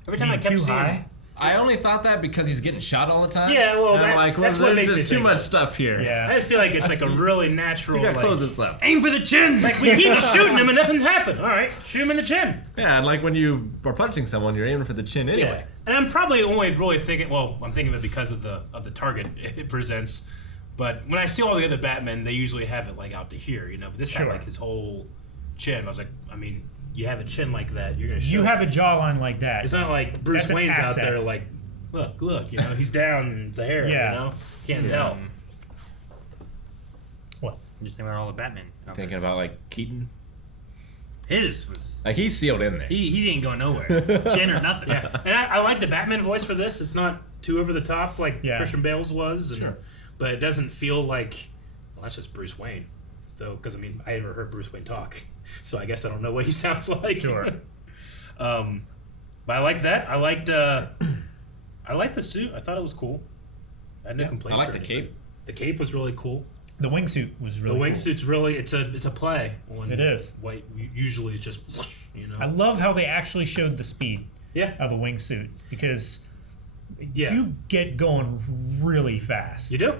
Every time I mean, kept too seeing high? him. I only thought that because he's getting shot all the time. Yeah, well, And I'm that- like, well, that's what there's makes me just too think much that. stuff here. Yeah. I just feel like it's like a really natural. You gotta like, close this up. Aim for the chin. Like we keep shooting him and nothing happened. All right, shoot him in the chin. Yeah, and like when you are punching someone, you're aiming for the chin anyway. And I'm probably only really thinking. Well, I'm thinking of it because of the target it presents. But when I see all the other Batmen, they usually have it like out to here, you know. But this had like his whole chin. I was like, I mean, you have a chin like that, you're gonna. You have a jawline like that. It's not like Bruce Wayne's out there like, look, you know, he's down the hair, you know, can't tell. What? Just thinking about all the Batman. Thinking about like Keaton. His was like he's sealed in there. He ain't going nowhere. Chin or nothing. Yeah, and I like the Batman voice for this. It's not too over the top like Christian Bale's was, but it doesn't feel like that's just Bruce Wayne, though. Because I mean, I never heard Bruce Wayne talk, so I guess I don't know what he sounds like. Sure. But I like that. I liked the suit. I thought it was cool. I had no complaints. I like the cape. The cape was really cool. The wingsuit was really cool. The wingsuit's really it's a play. It is. What usually it's just whoosh, you know. I love how they actually showed the speed of a wingsuit because you get going really fast. You do.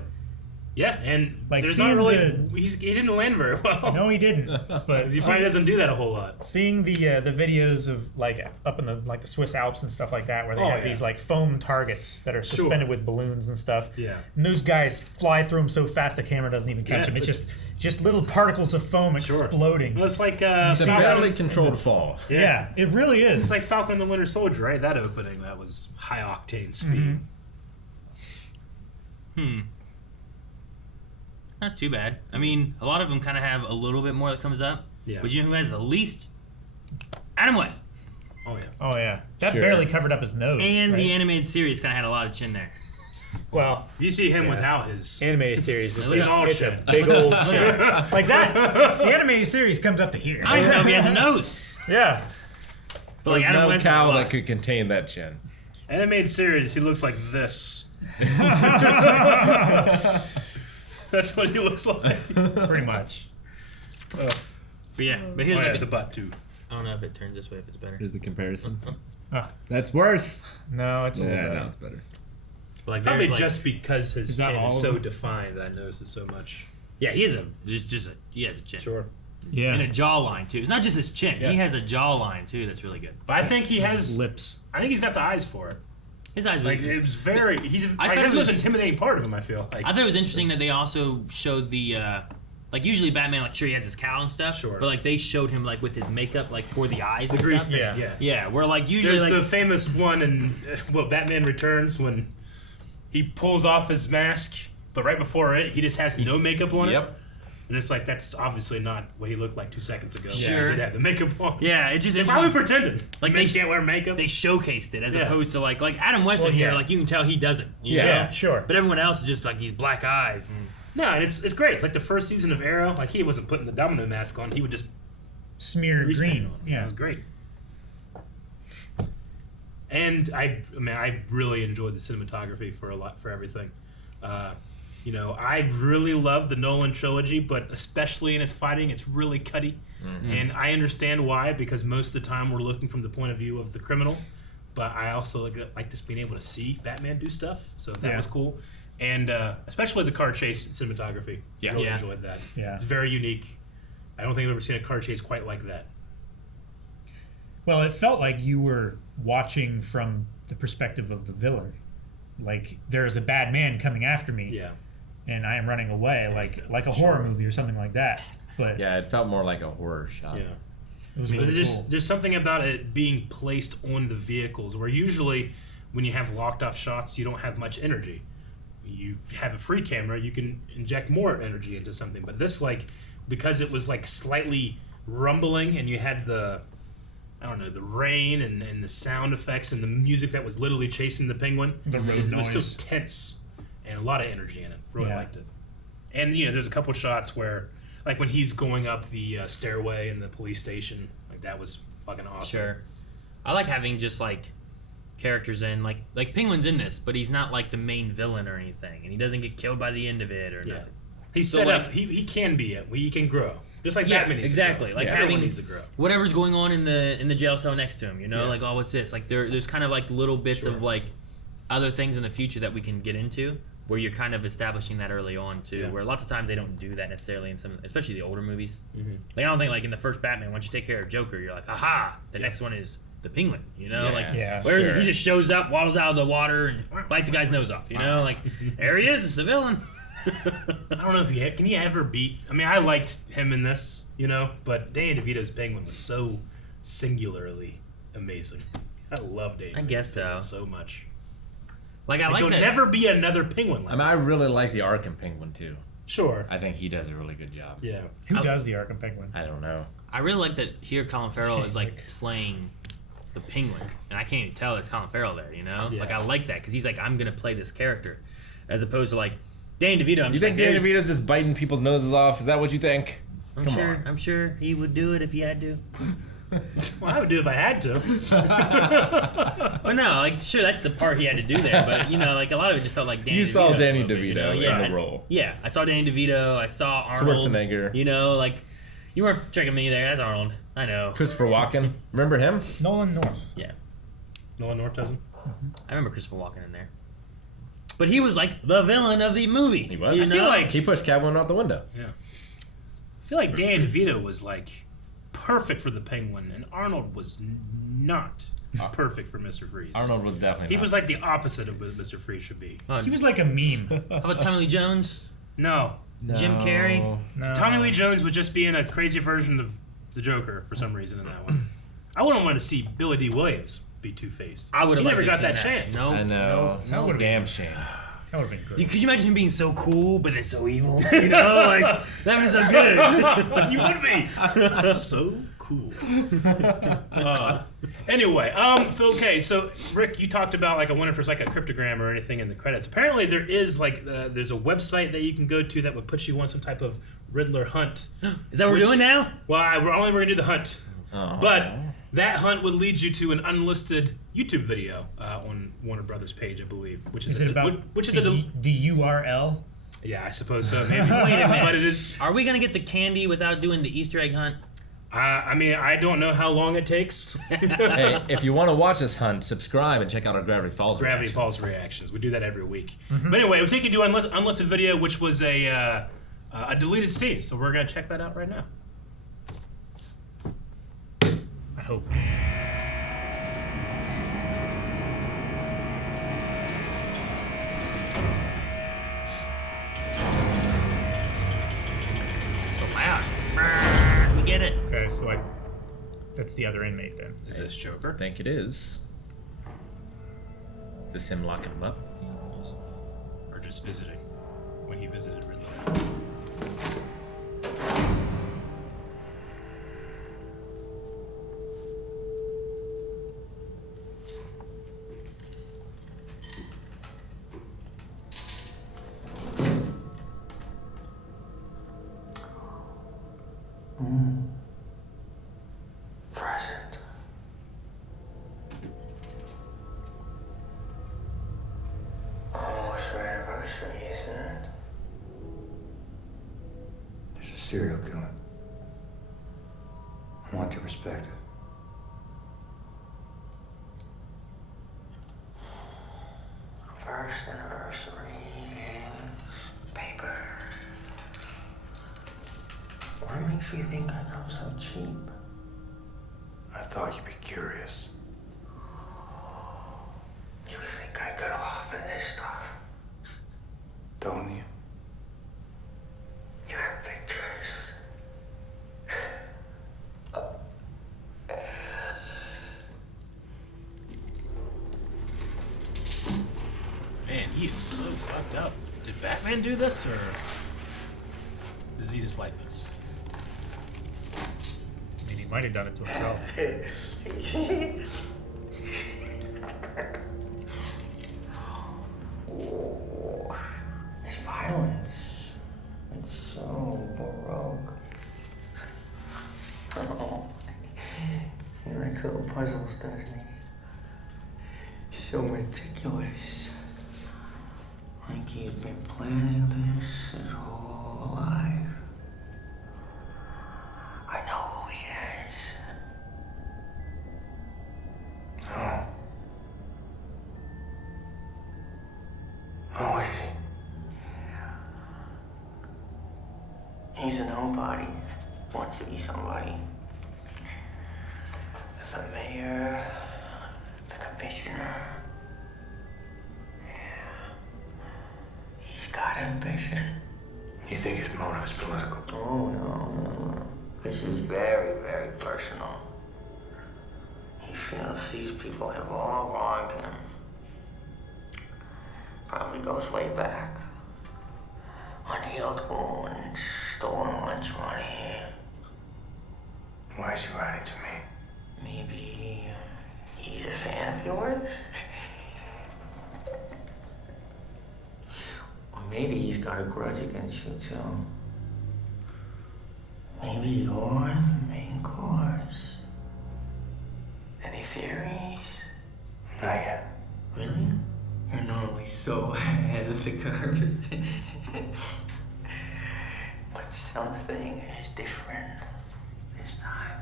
Yeah, and like there's not really he didn't land very well. No, he didn't. But he probably doesn't do that a whole lot. Seeing the videos of like up in the Swiss Alps and stuff like that, where they have these like foam targets that are suspended with balloons and stuff. Yeah, and those guys fly through them so fast the camera doesn't even catch them. It's just little particles of foam exploding. Well, it's like it's a barely controlled fall. Yeah, it really is. It's like Falcon and the Winter Soldier, right? That opening, that was high octane speed. Not too bad. I mean, a lot of them kind of have a little bit more that comes up. Yeah. But you know who has the least? Adam West. Oh, yeah. Oh, yeah. That barely covered up his nose. And the animated series kind of had a lot of chin there. Well, you see him without his animated series. It's all it's chin. a big old chin. Like that. The animated series comes up to here. I don't even know if he has a nose. Yeah. But like There's Adam no West cow that could contain that chin. Animated series, he looks like this. That's what he looks like. Pretty much. But yeah, but here's the butt too. I don't know if it turns this way if it's better. Here's the comparison. That's worse. No, it's a little better. No, it's better. Like probably just because his chin is so defined that I notice it so much. Yeah, he has a chin. Sure. Yeah. And a jawline too. It's not just his chin. Yeah. He has a jawline too that's really good. But I think he has his lips. I think he's got the eyes for it. His eyes, like it was very. I thought that's it the most was intimidating part of him. I feel. Like, I thought it was interesting that they also showed the. Like usually Batman, like sure he has his cowl and stuff, but like they showed him like with his makeup, like for the eyes and grease stuff. paint, Yeah. Where like usually there's like, the famous one in Batman Returns when he pulls off his mask, but right before it, he just has no makeup on it. And it's like that's obviously not what he looked like 2 seconds ago. Sure. He did have the makeup on. Yeah, it's just they probably pretended. Like they can't wear makeup. They showcased it as opposed to like Adam West in here, like you can tell he doesn't. You know? Sure. But everyone else is just like these black eyes and. No, and it's great. It's like the first season of Arrow. Like he wasn't putting the domino mask on. He would just smear green. Yeah, it was great. And I really enjoyed the cinematography for everything. You know, I really love the Nolan trilogy, but especially in its fighting, it's really cutty. Mm-hmm. And I understand why, because most of the time we're looking from the point of view of the criminal. But I also like just being able to see Batman do stuff, so that was cool. And especially the car chase cinematography. Yeah. Really enjoyed that. Yeah. It's very unique. I don't think I've ever seen a car chase quite like that. Well, it felt like you were watching from the perspective of the villain. Like, there's a bad man coming after me. Yeah. And I am running away, like a horror movie or something like that. But yeah, it felt more like a horror shot. Yeah. It was really cool. There's something about it being placed on the vehicles where usually when you have locked off shots, you don't have much energy. You have a free camera, you can inject more energy into something. But this, because it was slightly rumbling and you had the rain and the sound effects and the music that was literally chasing the penguin. It was so tense and a lot of energy in it. Really liked it. And, there's a couple shots where, when he's going up the stairway in the police station, that was fucking awesome. Sure. I like having just, characters in, like Penguin's in this, but he's not, the main villain or anything, and he doesn't get killed by the end of it or nothing. He's set up. He can be it. He can grow. Just like Batman needs exactly. to grow. Having needs to grow. Whatever's going on in the jail cell next to him, what's this? There's kind of little bits of other things in the future that we can get into, where you're kind of establishing that early on too. Yeah. Where lots of times they don't do that necessarily in some, especially the older movies. Mm-hmm. I don't think in the first Batman, once you take care of Joker, you're like, aha, the next one is the Penguin. You know, Yeah, where is sure. he? He just shows up, waddles out of the water, and bites the guy's nose off. You know, like there he is, it's the villain. I don't know if can he ever beat. I mean, I liked him in this, you know, but Danny DeVito's Penguin was so singularly amazing. I love Danny. I guess so. So much. Like I like there'll that. never be another Penguin. Like I mean, I really like the Arkham Penguin too. Sure. I think he does a really good job. Yeah. Who does the Arkham Penguin? I don't know. I really like that here. Colin Farrell is like playing the Penguin, and I can't even tell it's Colin Farrell there. You know, Yeah. like I like that because he's like, I'm gonna play this character, as opposed to like Danny DeVito. You think Danny DeVito's just biting people's noses off? Is that what you think? I'm sure he would do it if he had to. Well, I would do it if I had to. Well, no, like sure that's the part he had to do there, but you know, like a lot of it just felt like Danny. You DeVito saw Danny movie, DeVito you know? in the role. Yeah, I saw Danny DeVito. I saw Arnold. Schwarzenegger. You know, like you weren't tricking me there. That's Arnold. I know. Christopher Walken. Remember him? Nolan North. Yeah, Nolan North doesn't. I remember Christopher Walken in there. But he was like the villain of the movie. He was. You I feel know? like He pushed Catwoman out the window. Yeah. I feel like Danny DeVito was like perfect for the Penguin, and Arnold was not perfect for Mr. Freeze. Arnold was definitely. He was like the opposite of what Mr. Freeze should be. He was like a meme. How about Tommy Lee Jones? No. Jim Carrey? No. Tommy Lee Jones was just being a crazy version of the Joker for some reason in that one. I wouldn't want to see Billy D. Williams be Two-Face. I would have He never liked got to that see chance. No, I know. That That's a would've damn shame. That would have been great. Could you imagine him being so cool, but then so evil? You know, like that'd be so good. You would be so cool. Anyway, okay. So Rick, you talked about like I wonder if there's like a cryptogram or anything in the credits. Apparently, there is like there's a website that you can go to that would put you on some type of Riddler hunt. Is that what we're doing now? Well, we're gonna do the hunt, but that hunt would lead you to an unlisted YouTube video on Warner Brothers page, I believe. Which is it about the URL? Yeah, I suppose so. Maybe. Wait a minute. But it is. Are we gonna get the candy without doing the Easter egg hunt? I mean, I don't know how long it takes. Hey, if you want to watch this hunt, subscribe and check out our Gravity Falls reactions. We do that every week. But anyway, we'll take you to unlisted video, which was a deleted scene. So we're gonna check that out right now. I hope. So loud. We get it. Okay, so that's the other inmate then. Is this Joker? I think it is. Is this him locking him up? Or just visiting? When he visited Riddler. Present. Almost our anniversary, isn't it? There's a serial killer. I want to respect it. First anniversary, games, paper. What makes you think I come so cheap? I thought you'd be curious. You think I could offer this stuff? Don't you? You have pictures. Man, he is so fucked up. Did Batman do this, or is he just like this? I mean, he might have done it to himself. It's violence. It's so baroque. Oh, he likes little puzzles, doesn't he? So meticulous. Like he's been planning this his whole life. I know who he is. Oh. Who is he? He's a nobody. Wants to be somebody. The mayor, the commissioner. He's got ambition. You think his motive is political? Oh, no. This is very, very personal. He feels these people have all wronged him. Probably goes way back. Unhealed wounds, stolen lunch money. Why is he writing to me? Maybe he's a fan of yours? Or maybe he's got a grudge against you, too. Maybe you're the main course. Any theories? Not yet. Really? You're normally so ahead of the curve. But something is different this time.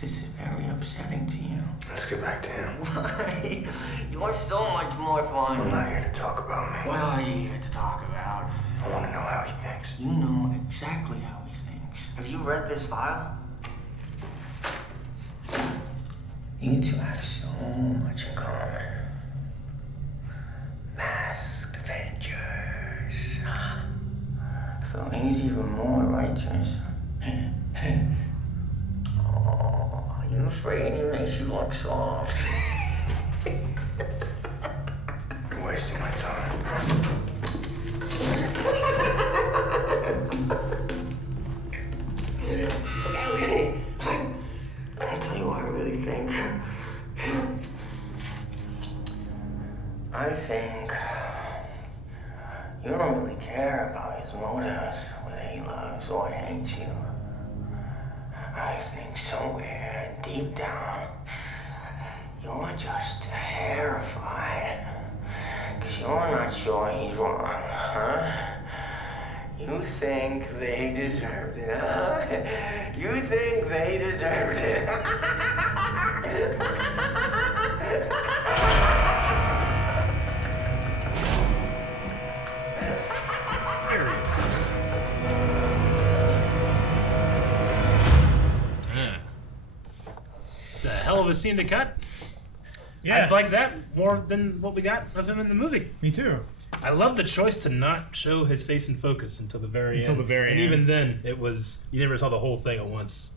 This is very upsetting to you. Let's get back to him. Why? You're so much more fun. I'm not here to talk about me. What are you here to talk about? I want to know how he thinks. You know exactly how he thinks. Have you read this file? You two have so much in common. Masked Avengers. So he's even more righteous. Oh, are you afraid he makes you look soft? You're wasting my time. Okay. I'll tell you what I really think. I think you don't really care about his motives, whether he loves or hates you. I think somewhere deep down, you're just terrified. Because you're not sure he's wrong, huh? You think they deserved it, huh? You think they deserved it. Very upsetting. It's a hell of a scene to cut. Yeah. I'd like that more than what we got of him in the movie. Me too. I love the choice to not show his face in focus until the very end. Until the very and end. even then, it was you never saw the whole thing at once.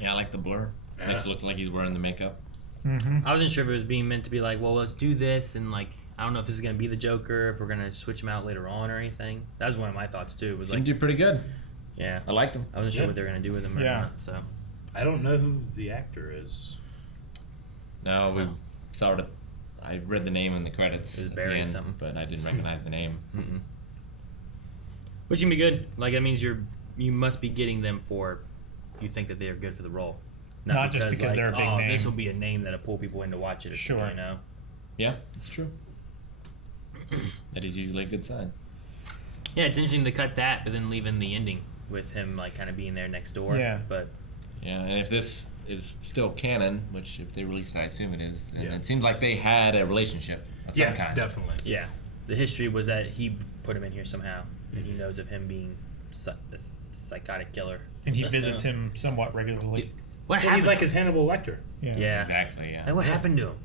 Yeah, I like the blur. Yeah. Makes it look like he's wearing the makeup. Mm-hmm. I wasn't sure if it was being meant to be like, well, let's do this, and like, I don't know if this is gonna be the Joker, if we're gonna switch him out later on or anything. That was one of my thoughts too. Was Seemed like, to do pretty good. yeah, I liked him. I wasn't sure Yeah. what they were gonna do with him or Yeah. not. So I don't know who the actor is. No, we saw it. I read the name in the credits It was at Barry the end, something. but I didn't recognize the name. which can be good. Like that means you must be getting them for you think that they are good for the role. Not just because like, they're a big name. This will be a name that'll pull people in to watch it. Sure. You know. Yeah, it's true. That is usually a good sign. Yeah, it's interesting to cut that, but then leaving the ending with him like kind of being there next door. Yeah. But Yeah, and if this is still canon, which if they released it, I assume it is, then Yeah. it seems like they had a relationship of some Yeah, kind. definitely. yeah, the history was that he put him in here somehow, and he knows of him being a psychotic killer. And he visits him somewhat regularly. What Yeah, happened? he's like his Hannibal Lecter. Yeah. Exactly, yeah. Like what happened to him?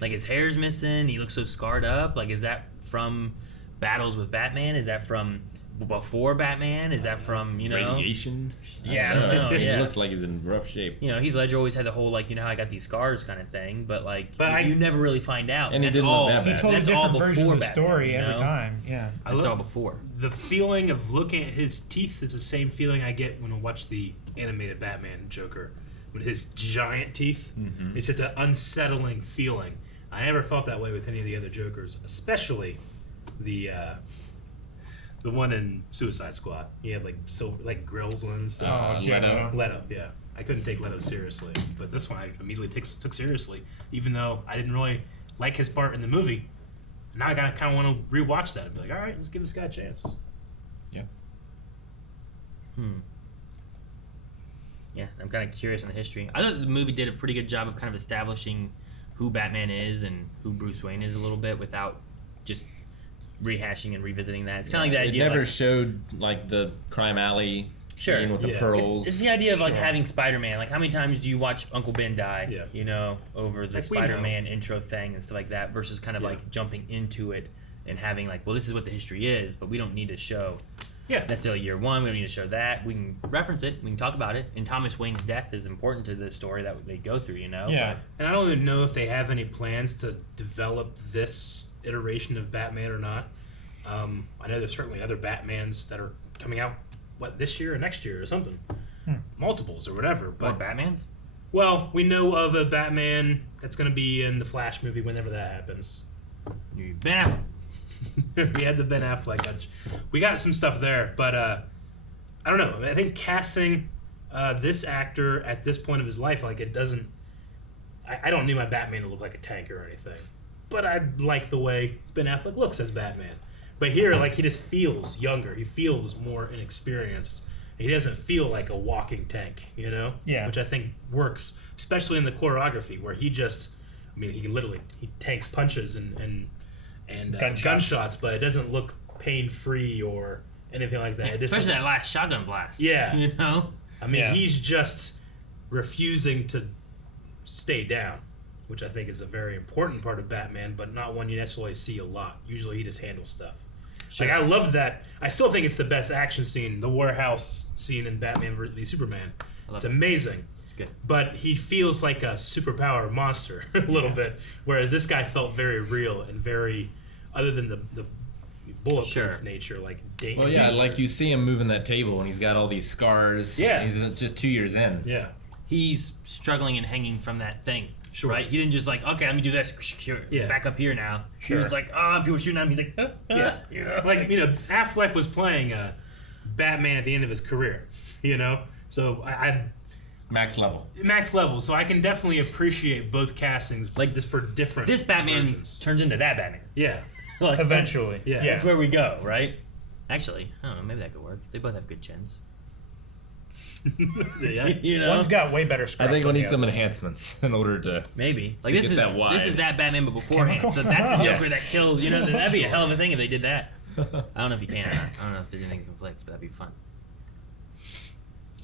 Like his hair's missing. He looks so scarred up. Like is that from battles with Batman? Is that from before Batman? Is that from radiation? Yeah, I don't know, He yeah. looks like he's in rough shape. You know, Heath Ledger always had the whole like how I got these scars kind of thing, but like But you never really find out. And he That's didn't look all. that bad. He told a That's different all version of before the Batman, story you every know? time. Yeah. That's all before. The feeling of looking at his teeth is the same feeling I get when I watch the animated Batman Joker. With his giant teeth, it's just an unsettling feeling. I never felt that way with any of the other Jokers, especially the one in Suicide Squad. He had like silver, like grills on and stuff. Leto, yeah. I couldn't take Leto seriously, but this one I immediately took seriously, even though I didn't really like his part in the movie. Now I kind of want to rewatch that and be like, all right, let's give this guy a chance. Yeah. Yeah, I'm kind of curious on the history. I thought the movie did a pretty good job of kind of establishing who Batman is and who Bruce Wayne is a little bit without just rehashing and revisiting that. It's kind of like that It idea. never like, showed like the crime alley scene with the Yeah. pearls. It's the idea of like Sure. having Spider-Man. Like, how many times do you watch Uncle Ben die? Yeah. You know, over the Like, we know. Spider-Man intro thing and stuff like that, versus kind of like jumping into it and having like, well, this is what the history is, but we don't need to show necessarily year one. We don't need to show that. We can reference it. We can talk about it. And Thomas Wayne's death is important to the story that they go through. You know. Yeah. And I don't even know if they have any plans to develop this iteration of Batman or not. I know there's certainly other Batmans that are coming out, this year or next year or something. Multiples or whatever. But More Batmans? Well, we know of a Batman that's going to be in the Flash movie whenever that happens. Ben Affleck. We had the Ben Affleck. We got some stuff there, but I don't know. I think casting this actor at this point of his life, like it doesn't... I don't need my Batman to look like a tank or anything. But I like the way Ben Affleck looks as Batman. But here, like, he just feels younger. He feels more inexperienced. He doesn't feel like a walking tank, you know? Yeah. Which I think works, especially in the choreography, where he just... I mean, he can literally... He tanks punches and gunshots, but it doesn't look pain-free or anything like that. Yeah, It just especially that last shotgun blast. Yeah. You know? I mean, he's just refusing to stay down, which I think is a very important part of Batman, but not one you necessarily see a lot. Usually he just handles stuff. Sure. Like, I love that. I still think it's the best action scene, the warehouse scene in Batman v Superman. It's amazing. It's good. But he feels like a superpower monster a little bit, whereas this guy felt very real and very, other than the bulletproof nature, like Well, yeah, like you see him moving that table and he's got all these scars. Yeah. He's just 2 years in. Yeah. He's struggling and hanging from that thing. Sure. Right? He didn't just like, okay, let me do this. Yeah. Back up here now. Sure. He was like, oh, people shooting at him. He's like, Yeah. You know? Like, you know, Affleck was playing Batman at the end of his career, you know? So I Max level. Max level. So I can definitely appreciate both castings, like this for different This Batman versions. turns into that Batman. Yeah. Like, Eventually. Yeah. That's where we go, right? Actually, I don't know. Maybe that could work. They both have good chins. Yeah. You know? One's got way better I scruff think than we'll the need some other. enhancements in order to Maybe. Like, to this get is that wide. this is that Batman, but beforehand. So that's the Joker Yes. that kills. You know, that'd be a hell of a thing if they did that. I don't know if you can or not. I don't know if there's anything that conflicts, but that'd be fun.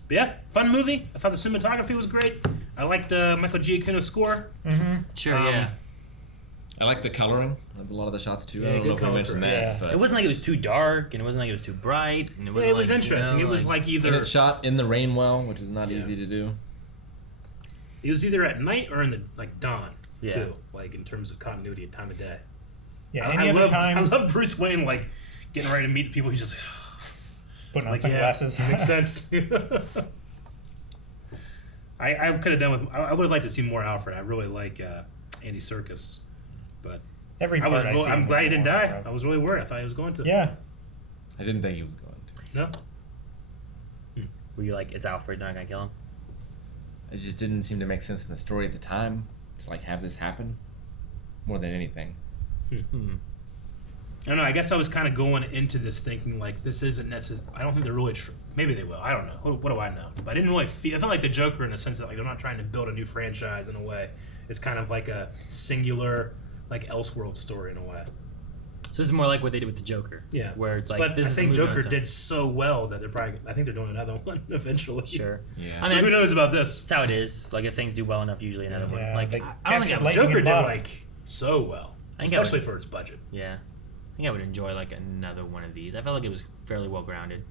But yeah, fun movie. I thought the cinematography was great. I liked Michael Giacchino's score. Mm-hmm. Sure, yeah. I like the coloring of a lot of the shots too. Yeah, I don't good know if we color mentioned correction. that, but It wasn't like it was too dark, and it wasn't like it was too bright, and it wasn't it was like, interesting. You know, It was like either and it's shot in the rain well, which is not easy to do. it was either at night or in the dawn Yeah. too, like in terms of continuity and time of day. Yeah, I any other love, time I love Bruce Wayne like getting ready to meet people. He's just putting on like, sunglasses. Yeah, makes sense. I could have done with. I would have liked to see more Alfred. I really like Andy Serkis, but Every I was. part I see I'm him glad he with didn't more die. of. I was really worried. I thought he was going to. Yeah. I didn't think he was going to. No. Were you like, it's Alfred, they're not gonna kill him? It just didn't seem to make sense in the story at the time to like have this happen more than anything. I don't know. I guess I was kind of going into this thinking like this isn't necessary. I don't think they're really. Maybe they will. I don't know. What do I know? But I didn't really feel. I felt like the Joker in a sense that like they're not trying to build a new franchise in a way. It's kind of like a singular, like Elseworld story in a way. So this is more like what they did with the Joker. Yeah, Where it's like, but this I is think the movie Joker on its own. did so well that they're probably. I think they're doing another one eventually. Sure. Yeah. I So mean, who knows about this? That's how it is. Like, if things do well enough, usually another one. Yeah, Like, they I don't think captured I would, lightning Joker in did bottle. like so well, I think I would- especially for its budget. Yeah. I think I would enjoy, like, another one of these. I felt like it was fairly well grounded.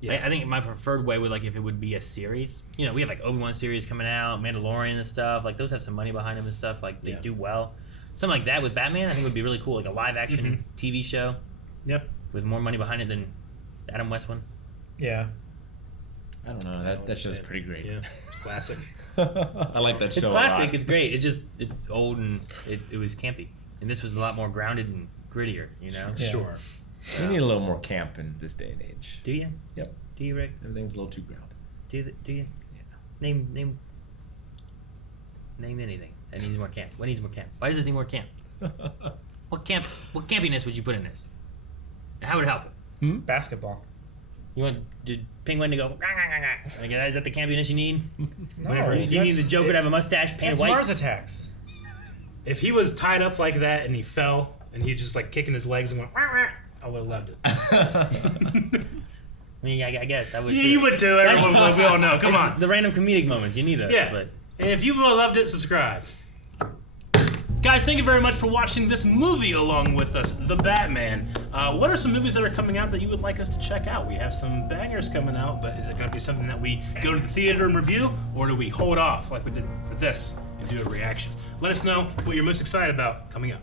Yeah. I think my preferred way would, like, if it would be a series. You know, we have, like, Obi-Wan series coming out, Mandalorian and stuff. Like, those have some money behind them and stuff. Like, they do well. Something like that with Batman, I think would be really cool. Like, a live-action TV show. Yep. With more money behind it than the Adam West one. Yeah. I don't know. That show's pretty great. Yeah, it's classic. I like that show. It's a classic. lot. It's great. It's just, it's old and it was campy. And this was a lot more grounded and grittier, you know? Yeah. Sure. We need a little more camp in this day and age. Do you? Yep. Do you, Rick? Everything's a little too grounded. Do you? Yeah. Name anything that needs more camp. What needs more camp? Why does this need more camp? What campiness would you put in this? And how would it help it? Basketball. You want Penguin to go? Rah, rah, rah, rah. Like, is that the campiness you need? No, Whenever you need the Joker to have a mustache painted That's white. Mars Attacks. If he was tied up like that and he fell and he just like kicking his legs and went, wah, wah, I would have loved it. I mean, I guess I would. You would too. Everyone would. We all know. Come on. The random comedic moments. You need those. Yeah. But. And if you've loved it, subscribe. Guys, thank you very much for watching this movie along with us, The Batman. What are some movies that are coming out that you would like us to check out? We have some bangers coming out, but is it going to be something that we go to the theater and review, or do we hold off like we did for this and do a reaction? Let us know what you're most excited about coming up.